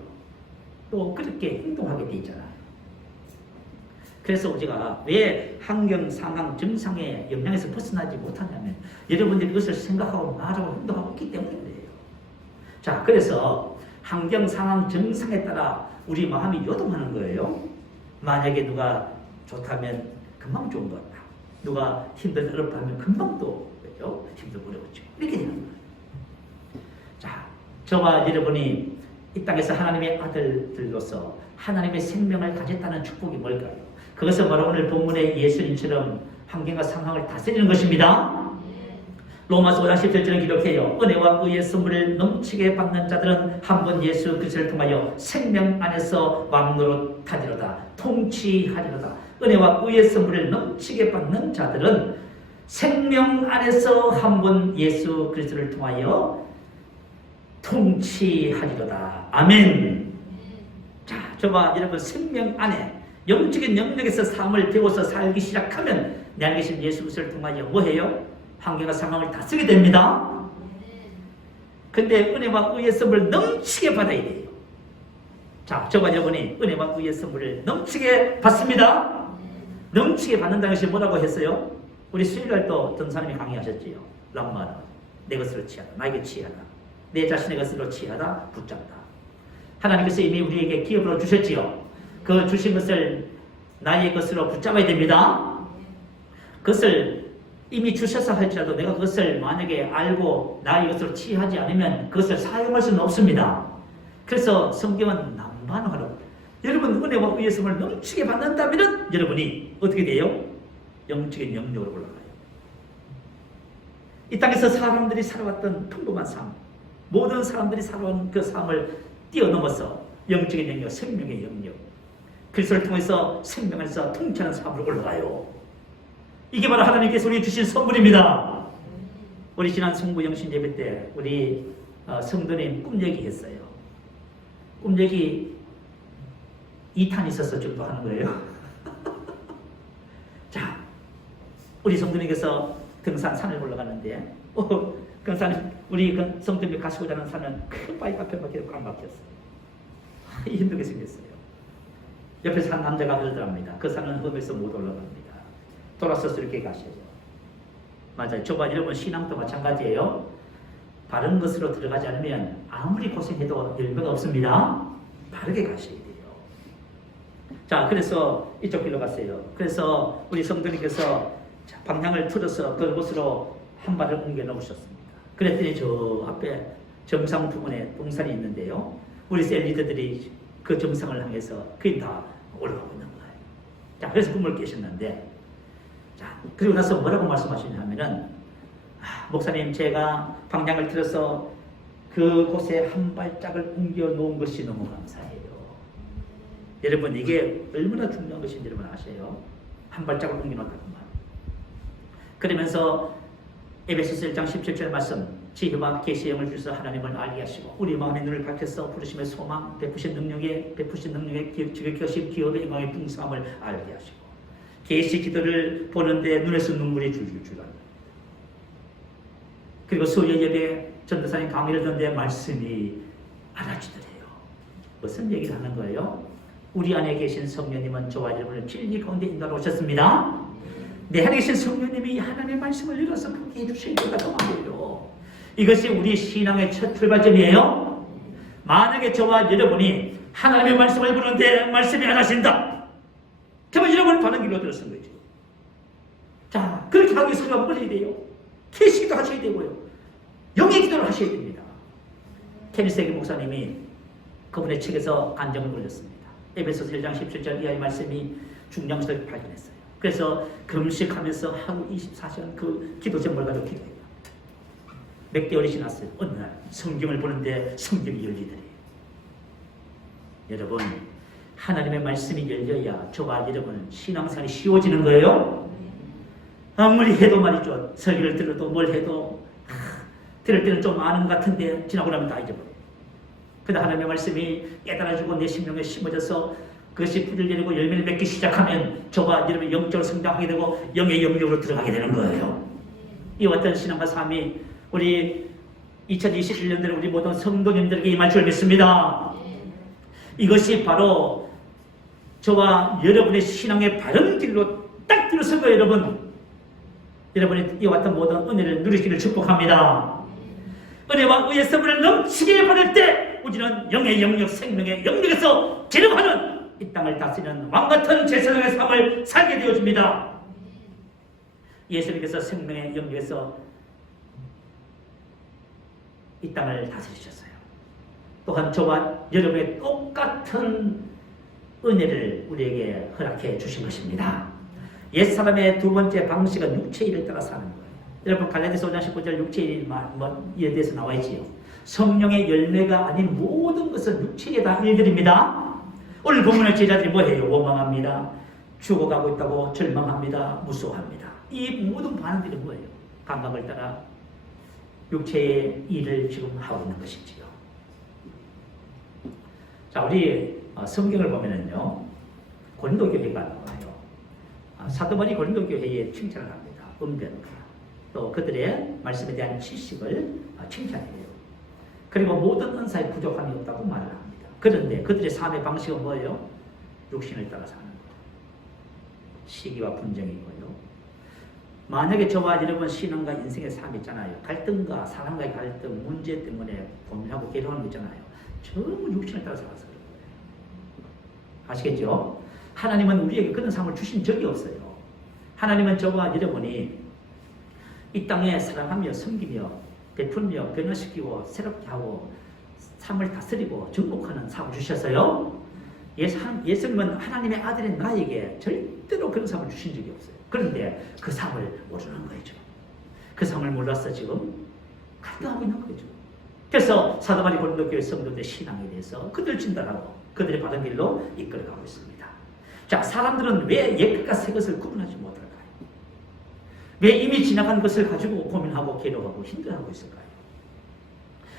또 그렇게 행동하게 돼 있잖아요. 그래서 우리가 왜 환경, 상황, 증상의 영향에서 벗어나지 못하냐면 여러분들이 그것을 생각하고 말하고 행동하고 있기 때문이에요. 자, 그래서 환경, 상황, 증상에 따라 우리 마음이 요동하는 거예요. 만약에 누가 좋다면 금방 좋은 것 같다. 누가 힘들다 어렵다면 금방 또 그렇죠? 힘들고 어렵죠. 이렇게 되는 거예요. 자, 저와 여러분이 이 땅에서 하나님의 아들들로서 하나님의 생명을 가졌다는 축복이 뭘까요? 그것은 바로 오늘 본문의 예수님처럼 환경과 상황을 다스리는 것입니다. 로마서 5장 17절은 기록해요. 은혜와 의의 선물을 넘치게 받는 자들은 한 번 예수 그리스도를 통하여 생명 안에서 왕노릇하리로다. 통치하리로다. 은혜와 의의 선물을 넘치게 받는 자들은 생명 안에서 한 번 예수 그리스도를 통하여 통치하리로다. 아멘. 자, 저와 여러분 생명 안에 영적인 영역에서 삶을 배워서 살기 시작하면 내 안에 계신 예수 그리스도를 통하여 뭐해요? 환경과 상황을 다스리게 됩니다. 근데 은혜와 의의 선물을 넘치게 받아야 돼요. 자, 저와 여러분이 은혜와 의의 선물을 넘치게 받습니다. 넘치게 받는다는 것이 뭐라고 했어요? 우리 수요일날 또 전사님이 강의하셨지요. 람마라, 내 것으로 취하다, 나에게 취하다, 내 자신의 것으로 취하다, 붙잡다. 하나님께서 이미 우리에게 기업으로 주셨지요. 그 주신 것을 나의 것으로 붙잡아야 됩니다. 그것을 이미 주셔서 할지라도 내가 그것을 만약에 알고 나의 것으로 취하지 않으면 그것을 사용할 수는 없습니다. 그래서 성경은 남반하라고. 여러분 은혜와 의의 선물을 넘치게 받는다면 여러분이 어떻게 돼요? 영적인 영역으로 올라가요. 이 땅에서 사람들이 살아왔던 평범한 삶, 모든 사람들이 살아온 그 삶을 뛰어넘어서 영적인 영역, 생명의 영역, 그리스도를 통해서 생명 안에서 통치하는 삶으로 올라가요. 이게 바로 하나님께서 우리에게 주신 선물입니다. 우리 지난 성부 영신 예배 때 우리 성도님 꿈얘기 했어요. 꿈얘기 2탄 있어서 좀 더 하는 거예요. 자, 우리 성도님께서 등산을 올라가는데 그 산, 우리 그 성도님이 가시고자 하는 산은 큰 바위 앞에 막혀서 꽉 막혔어요. 힘들게 생겼어요. 옆에서 한 남자가 그러더랍니다. 그 산은 험해서 못 올라갑니다. 돌아서서 이렇게 가셔야죠. 맞아요. 저와 여러분 신앙도 마찬가지예요. 바른 것으로 들어가지 않으면 아무리 고생해도 열매가 없습니다. 바르게 가셔야 돼요. 자, 그래서 이쪽 길로 갔어요. 그래서 우리 성도님께서 방향을 틀어서 그곳으로 한 발을 옮겨 놓으셨습니다. 그랬더니 저 앞에 정상 부근에 동산이 있는데요. 우리 셀 리더들이 그 정상을 향해서 거의 다 올라가고 있는 거예요. 자, 그래서 꿈을 깨셨는데, 자, 그리고 나서 뭐라고 말씀하시냐면은, 목사님, 제가 방향을 틀어서 그곳에 한 발짝을 옮겨 놓은 것이 너무 감사해요. 여러분, 이게 얼마나 중요한 것인지 여러분 아세요? 한 발짝을 옮겨 놓았다는 말. 그러면서 에베소서 1장 17절 말씀, 지혜와 계시의 영을 주셔서 하나님을 알게 하시고 우리 마음의 눈을 밝혀서 부르심의 소망, 베푸신 능력의 지극히 기업의 영광의 풍성함을 알게 하시고 계시 기도를 보는데 눈에서 눈물이 줄줄 줄어요. 그리고 수요 예배 전도사님 강의를 듣는데 말씀이 알아지더래요. 무슨 얘기를 하는 거예요? 우리 안에 계신 성령님은 저와 여러분을 진리 가운데 인도하러 오셨습니다. 내 안에 계신 성령님이 하나님의 말씀을 읽어서 보게 해주셔야 된다고 말이에요. 이것이 우리 신앙의 첫 출발점이에요. 만약에 저와 여러분이 하나님의 말씀을 보는데 말씀이 안 하신다. 그러면 여러분은 다른 길로 들어선 거죠. 자, 그렇게 하기 위해서 우리가 뭘 해야 돼요? 계시기도 하셔야 되고요. 영의 기도를 하셔야 됩니다. 케니스 목사님이 그분의 책에서 간증을 올렸습니다. 에베소서 1장 17절 이하의 말씀이 중량스럽게 발견했어요. 그래서 금식하면서 하루 24시간 그 기도 제목을 가지고 기도해요. 몇 개월이 지났어요. 어느 날 성경을 보는데 성경이 열리더래요. 여러분, 하나님의 말씀이 열려야 저와 여러분은 신앙생활이 쉬워지는 거예요. 아무리 해도 말이죠. 설교를 들어도 뭘 해도 들을 때는 좀 아는 것 같은데 지나고 나면 다 잊어버려요. 그러다 하나님의 말씀이 깨달아지고 내 심령에 심어져서 그것이 뿌리를 내리고 열매를 맺기 시작하면 저와 여러분이 영적으로 성장하게 되고 영의 영역으로 들어가게 되는 거예요. 이 어떤 신앙과 삶이 우리 2021년도에 우리 모든 성도님들에게 임할 줄 믿습니다. 이것이 바로 저와 여러분의 신앙의 바른 길로 딱 들어선 거예요. 여러분이 이와 같은 모든 은혜를 누리시기를 축복합니다. 은혜와 의의 선물을 넘치게 받을 때 우리는 영의 영역, 생명의 영역에서 기름하는 이 땅을 다스리는 왕같은 제사장의 삶을 살게 되어줍니다. 예수님께서 생명의 영역에서 이 땅을 다스리셨어요. 또한 저와 여러분의 똑같은 은혜를 우리에게 허락해 주신 것입니다. 옛사람의 두 번째 방식은 육체의 일을 따라 사는 거예요. 여러분 갈라디아서 5장 19절 육체의 일에 대해서 나와 있지요. 성령의 열매가 아닌 모든 것은 육체의 다 일들입니다. 오늘 본문의 제자들이 뭐해요? 원망합니다. 죽어가고 있다고 절망합니다. 무서워합니다. 이 모든 반응들이 뭐예요? 감각을 따라 육체의 일을 지금 하고 있는 것이지요. 자, 우리 성경을 보면은요, 고린도 교회가 나와요. 사도 바울이 고린도 교회에 칭찬을 합니다. 은변과 또 그들의 말씀에 대한 지식을 칭찬해요. 그리고 모든 은사에 부족함이 없다고 말을 합니다. 그런데 그들의 삶의 방식은 뭐예요? 육신을 따라 사는 거예요. 시기와 분쟁이고요. 만약에 저와 여러분 신앙과 인생의 삶이 있잖아요. 갈등과 사람과의 갈등, 문제 때문에 고민하고 괴로워하는 거 있잖아요. 전부 육신을 따라 살아서 그런 거예요. 아시겠죠? 하나님은 우리에게 그런 삶을 주신 적이 없어요. 하나님은 저와 여러분이 이 땅에 사랑하며 섬기며 베풀며 변화시키고 새롭게 하고 삶을 다스리고 정복하는 삶을 주셨어요. 예수님은 하나님의 아들인 나에게 절대로 그런 삶을 주신 적이 없어요. 그런데 그 삶을 모르는 거죠. 그 삶을 몰라서 지금 갈등하고 있는 거죠. 그래서 사도 바울이 고린도 교회 성도들의 신앙에 대해서 그들 진단하고 그들의 바른 길로 이끌어가고 있습니다. 자, 사람들은 왜 옛것과 새 것을 구분하지 못할까요? 왜 이미 지나간 것을 가지고 고민하고 괴로워하고 힘들어하고 있을까요?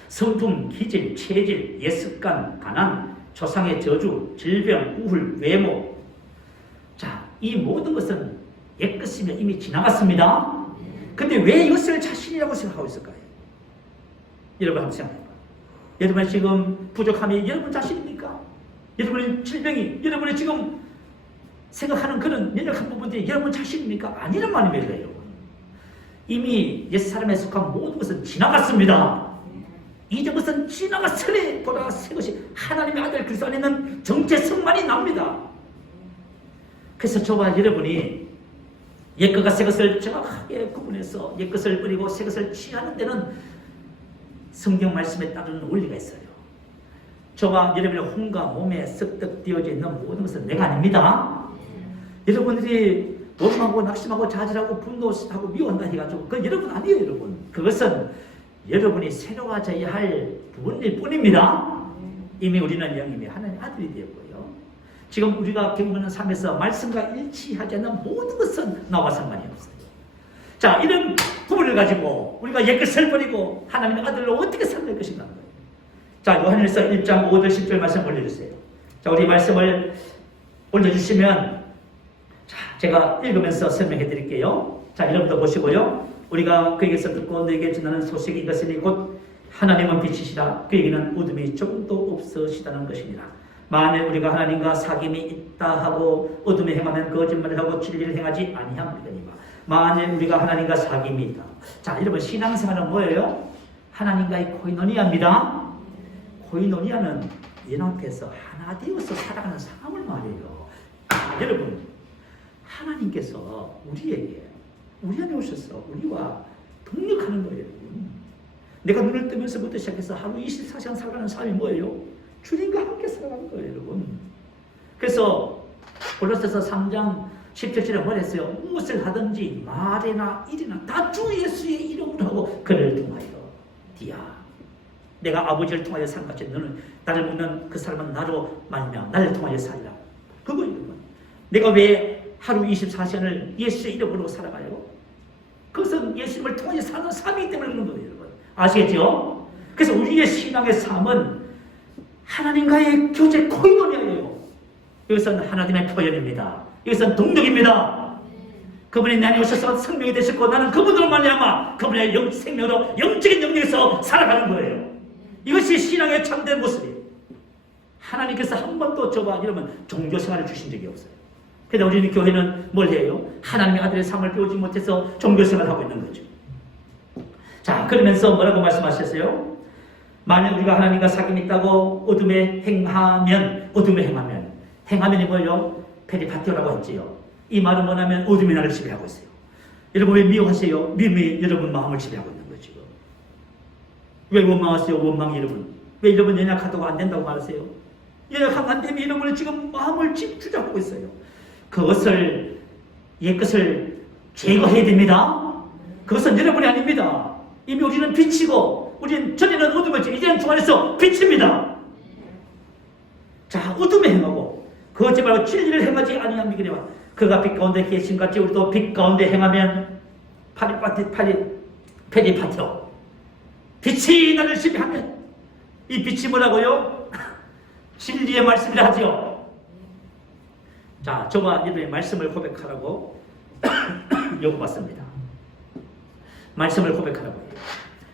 성품, 기질, 체질, 옛습관, 가난, 조상의 저주, 질병, 우울, 외모. 자, 이 모든 것은 옛것이며 이미 지나갔습니다. 근데 왜 이것을 자신이라고 생각하고 있을까요? 여러분 한번 생각해봐요. 여러분의 지금 부족함이 여러분 자신입니까? 여러분의 질병이 여러분의 지금 생각하는 그런 연약한 부분들이 여러분 자신입니까? 아니란 말입니다, 여러분. 이미 옛사람에 속한 모든 것은 지나갔습니다. 이제 것은 지나갔으니 보다 새 것이 하나님의 아들 그리스도 안에 있는 정체성만이 납니다. 그래서 저와 여러분이 옛것과 새 것을 정확하게 구분해서 옛것을 버리고 새 것을 취하는 데는 성경 말씀에 따르는 원리가 있어요. 저와 여러분의 혼과 몸에 습득되어져 있는 모든 것은 내가 아닙니다. 여러분들이 원망하고 낙심하고 좌절하고 분노하고 미워한다 해가지고 그건 여러분 아니에요. 여러분 그것은 여러분이 새로워져야 할 부분일 뿐입니다. 이미 우리는 영임이 하나님의 아들이 되었고요. 지금 우리가 경험하는 삶에서 말씀과 일치하지 않는 모든 것은 나와 상관이 없어요. 자, 이런 부분을 기본을 가지고 우리가 옛것을 버리고 하나님의 아들로 어떻게 살릴 것인가 하는 거예요. 자, 요한일서 1장 5절 10절 말씀 올려주세요. 자, 우리 말씀을 올려주시면 자, 제가 읽으면서 설명해 드릴게요. 자, 여러분도 보시고요. 우리가 그에게서 듣고 너에게 전하는 소식이 이것이니 곧 하나님은 빛이시라 그에게는 어둠이 조금도 없으시다는 것이니라. 만일 우리가 하나님과 사귐이 있다 하고 어둠에 행하면 거짓말을 하고 진리를 행하지 아니함이거니와. 만일 우리가 하나님과 사귐이 있다. 자, 여러분 신앙생활은 뭐예요? 하나님과의 코이노니아입니다. 코이노니아는 연합해서 하나 되어서 살아가는 삶을 말해요. 여러분 하나님께서 우리 안에 오셔서 우리와 동력하는 거예요. 내가 눈을 뜨면서부터 시작해서 하루 24시간 살아가는 삶이 뭐예요? 주님과 함께 살아가는 거예요, 여러분. 그래서 골로새서 3장 17절에 뭐랬어요? 무엇을 하든지 말이나 일이나 다 주 예수의 이름으로 하고 그를 통하여 디아. 내가 아버지를 통하여 산같이 너는 나를 묻는 그 사람은 나로 말미암아 나를 통하여 살리라. 그거 여러분. 내가 왜 하루 24시간을 예수의 이름으로 살아가요? 그것은 예수님을 통하여 사는 삶이기 때문에 그런 거예요, 여러분. 아시겠죠? 그래서 우리의 신앙의 삶은 하나님과의 교제 코이노니아예요. 이것은 하나님의 표현입니다. 이것은 동력입니다. 그분이 내 안에 오셔서 생명이 되셨고 나는 그분으로 말미암아 그분의 생명으로 영적인 영역에서 살아가는 거예요. 이것이 신앙의 참된 모습이에요. 하나님께서 한 번도 저와 여러분 종교생활을 주신 적이 없어요. 그런데 우리는 교회는 뭘 해요? 하나님의 아들의 삶을 배우지 못해서 종교생활을 하고 있는 거죠. 자, 그러면서 뭐라고 말씀하셨어요? 만약 우리가 하나님과 사귐이 있다고 어둠에 행하면이 뭐예요? 페리파티오라고 했지요. 이 말은 뭐냐면 어둠이 나를 지배하고 있어요. 여러분 왜 미워하세요? 미움이 여러분 마음을 지배하고 있는 거죠. 왜 원망하세요? 원망이 여러분. 왜 여러분 연약하다고 안 된다고 말하세요? 연약하면 안 되면 여러분은 지금 마음을 주잡고 있어요. 그것을 옛것을 제거해야 됩니다. 그것은 여러분이 아닙니다. 이미 우리는 빛이고 우리는 전에는 어둠이었지 이제는 주 안에서 빛입니다. 자, 어둠에 행하고 그것지 말고 진리를 행하지 아니함이거니와. 그가 빛 가운데 계신같이 우리도 빛 가운데 행하면 페리파티오 빛이 나를 지배하면 이 빛이 뭐라고요? 진리의 말씀이라 하지요. 자, 저와 여러분의 말씀을 고백하라고 요구받습니다. 말씀을 고백하라고 해요.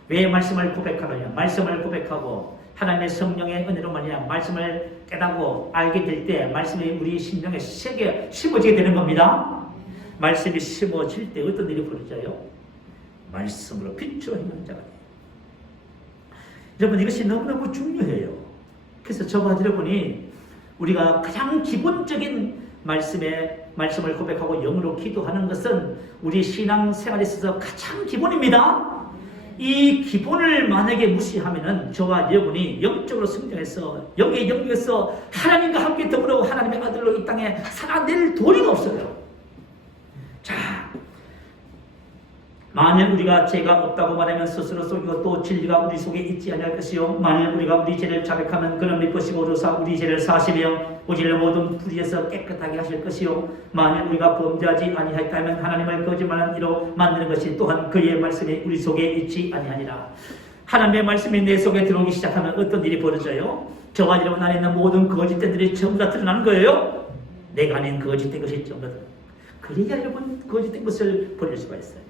왜 말씀을 고백하느냐? 말씀을 고백하고 하나님의 성령의 은혜로 말이야 말씀을 깨닫고 알게 될 때 말씀이 우리 심령에 세게 심어지게 되는 겁니다. 말씀이 심어질 때 어떤 일이 벌어져요? 말씀으로 빛으로 행하는 자가 돼요. 여러분 이것이 너무너무 중요해요. 그래서 저와 여러분이 우리가 가장 기본적인 말씀을 고백하고 영으로 기도하는 것은 우리 신앙생활에 있어서 가장 기본입니다. 이 기본을 만약에 무시하면은 저와 여러분이 영적으로 성장해서 영의 영역에서 하나님과 함께 더불어 하나님의 아들로 이 땅에 살아낼 도리가 없어요. 자, 만일 우리가 죄가 없다고 말하면 스스로 속이고 또 진리가 우리 속에 있지 아니할 것이요 만일 우리가 우리 죄를 자백하면 그는 믿으시고 오르사 우리 죄를 사시며 우리를 모든 불의에서 깨끗하게 하실 것이요 만일 우리가 범죄하지 아니하였다면 하나님을 거짓말한 이로 만드는 것이 또한 그의 말씀이 우리 속에 있지 아니하니라. 하나님의 말씀이 내 속에 들어오기 시작하면 어떤 일이 벌어져요? 저와 여러분 안에 있는 모든 거짓된들이 전부 다 드러나는 거예요. 내가 아닌 거짓된 것이 전부 다. 그래야 여러분 거짓된 것을 버릴 수가 있어요.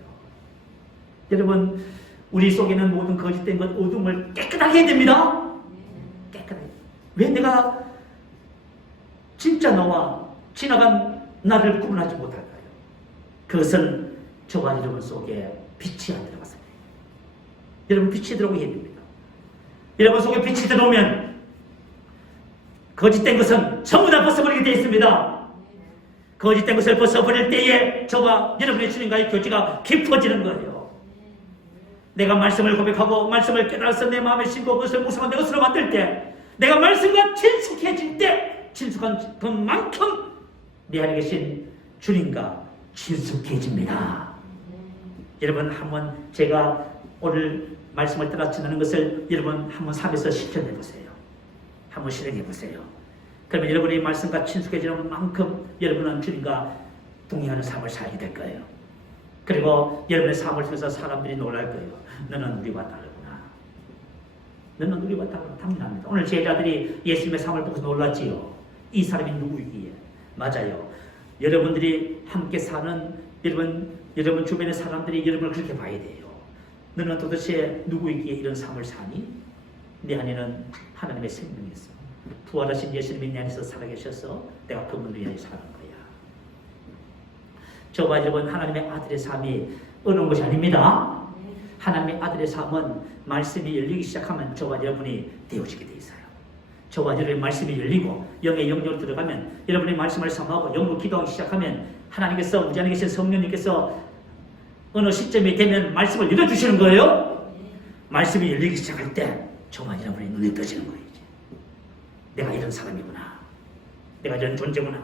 여러분 우리 속에 있는 모든 거짓된 것 어둠을 깨끗하게 해야 됩니다. 깨끗하게. 왜 내가 진짜 너와 지나간 나를 구분하지 못할까요? 그것은 저와 여러분 속에 빛이 안 들어가서 그래요. 여러분 빛이 들어오게 해야 됩니다. 여러분 속에 빛이 들어오면 거짓된 것은 전부 다 벗어버리게 되어 있습니다. 거짓된 것을 벗어버릴 때에 저와 여러분의 주님과의 교제가 깊어지는 거예요. 내가 말씀을 고백하고 말씀을 깨달아서 내 마음에 심고 그것을 묵상한 내 것으로 만들 때 내가 말씀과 친숙해질 때 친숙한 그만큼 내 안에 계신 주님과 친숙해집니다. 여러분 한번 제가 오늘 말씀을 따라 전하는 것을 여러분 한번 삶에서 실천해 보세요. 한번 실행해 보세요. 그러면 여러분의 말씀과 친숙해지는 만큼 여러분은 주님과 동행하는 삶을 살게 될 거예요. 그리고 여러분의 삶을 통해서 사람들이 놀랄 거예요. 너는 우리와 다르구나. 너는 우리와 다르구나. 당연합니다. 오늘 제자들이 예수님의 삶을 보고 놀랐지요. 이 사람이 누구이기에? 맞아요. 여러분들이 함께 사는 여러분 주변의 사람들이 여러분을 그렇게 봐야 돼요. 너는 도대체 누구이기에 이런 삶을 사니? 내 안에는 하나님의 생명이 있어. 부활하신 예수님이 내 안에서 살아계셔서 내가 그분을 위하여 사는 거야. 저와 여러분 하나님의 아들의 삶이 어려운 것이 아닙니다. 하나님의 아들의 삶은 말씀이 열리기 시작하면 저와 여러분이 되어지게 돼 있어요. 저와 여러분의 말씀이 열리고 영의 영역으로 들어가면 여러분의 말씀을 삼하고 영으로 기도하기 시작하면 하나님께서 우리 안에 계신 성령님께서 어느 시점이 되면 말씀을 열어주시는 거예요. 말씀이 열리기 시작할 때 저와 여러분의 눈이 떠지는 거예요. 이제. 내가 이런 사람이구나. 내가 이런 존재구나.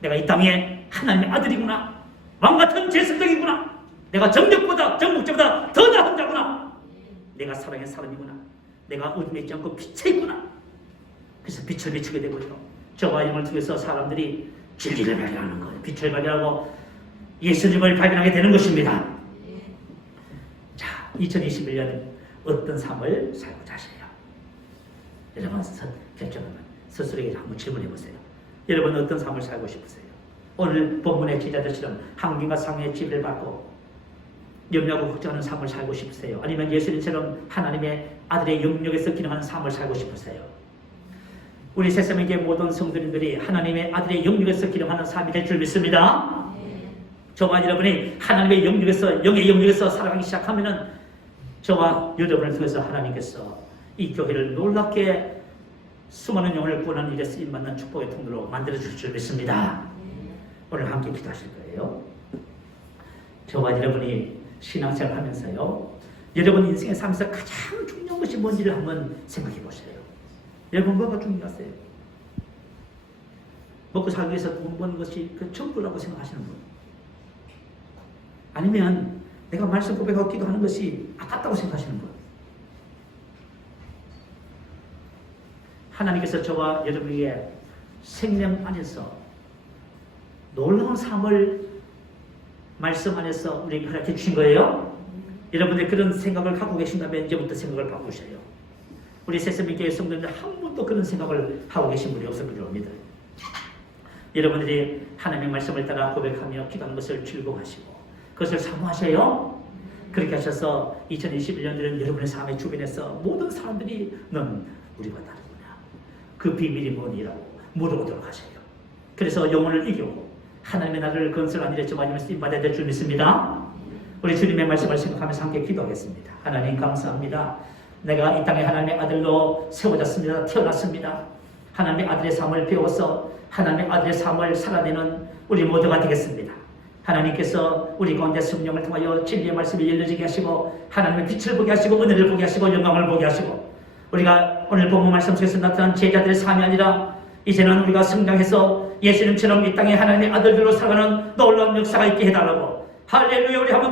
내가 이 땅에 하나님의 아들이구나. 왕같은 제사장이구나. 내가 정력보다 정복자보다 더 나은 자구나. 내가 사랑의 사람이구나. 내가 어둠에 있지 않고 빛에 있구나. 그래서 빛을 비추게 되고요. 저와 영을 통해서 사람들이 진리를 발견하는 거예요. 빛을 발견하고 예수님을 발견하게 되는 것입니다. 자, 2021년 어떤 삶을 살고자 하세요? 여러분 결정하면 스스로에게 한번 질문해 보세요. 여러분 어떤 삶을 살고 싶으세요? 오늘 본문의 기자들처럼 한국인과 상의 지배를 받고 염려하고 걱정하는 삶을 살고 싶으세요? 아니면 예수님처럼 하나님의 아들의 영역에서 기능하는 삶을 살고 싶으세요? 우리 새사명교회 모든 성도님들이 하나님의 아들의 영역에서 기능하는 삶이 될 줄 믿습니다. 저와 여러분이 하나님의 영역에서 영의 영역에서 살아가기 시작하면은 저와 여러분을 통해서 하나님께서 이 교회를 놀랍게 수많은 영혼을 구원하는 일에 쓰임받는 축복의 통로로 만들어줄 줄 믿습니다. 오늘 함께 기도하실 거예요. 저와 여러분이 신앙생활 하면서요, 여러분 인생의 삶에서 가장 중요한 것이 뭔지를 한번 생각해 보세요. 여러분 뭐가 중요하세요? 먹고 살기 위해서 돈 버는 것이 그 전부라고 생각하시는 분? 아니면 내가 말씀 고백하고 기도하는 것이 아깝다고 생각하시는 분? 하나님께서 저와 여러분에게 생명 안에서 놀라운 삶을 말씀 안에서 우리에게 허락해 주신 거예요. 여러분들 그런 생각을 갖고 계신다면 이제부터 생각을 바꾸셔요. 우리 새세민교회 성도들 한 분도 그런 생각을 하고 계신 분이 없을 줄 압니다. 여러분들이 하나님의 말씀을 따라 고백하며 기도하는 것을 즐거워하시고 그것을 사모하셔요. 그렇게 하셔서 2021년에는 여러분의 삶의 주변에서 모든 사람들이 넌 우리와 다르구나. 그 비밀이 뭐니라고 물어보도록 하셔요. 그래서 영혼을 이기고 하나님의 나라를 건설하는 일에 저마님을 쓰임받아야 될 줄 믿습니다. 우리 주님의 말씀을 생각하면서 함께 기도하겠습니다. 하나님 감사합니다. 내가 이 땅에 하나님의 아들로 세워졌습니다. 태어났습니다. 하나님의 아들의 삶을 배워서 하나님의 아들의 삶을 살아내는 우리 모두가 되겠습니다. 하나님께서 우리 가운데 성령을 통하여 진리의 말씀이 열려지게 하시고 하나님의 빛을 보게 하시고 은혜를 보게 하시고 영광을 보게 하시고 우리가 오늘 본문 말씀 속에서 나타난 제자들의 삶이 아니라 이제는 우리가 성장해서 예수님처럼 이 땅에 하나님의 아들들로 살아가는 놀라운 역사가 있게 해달라고 할렐루야. 우리 한번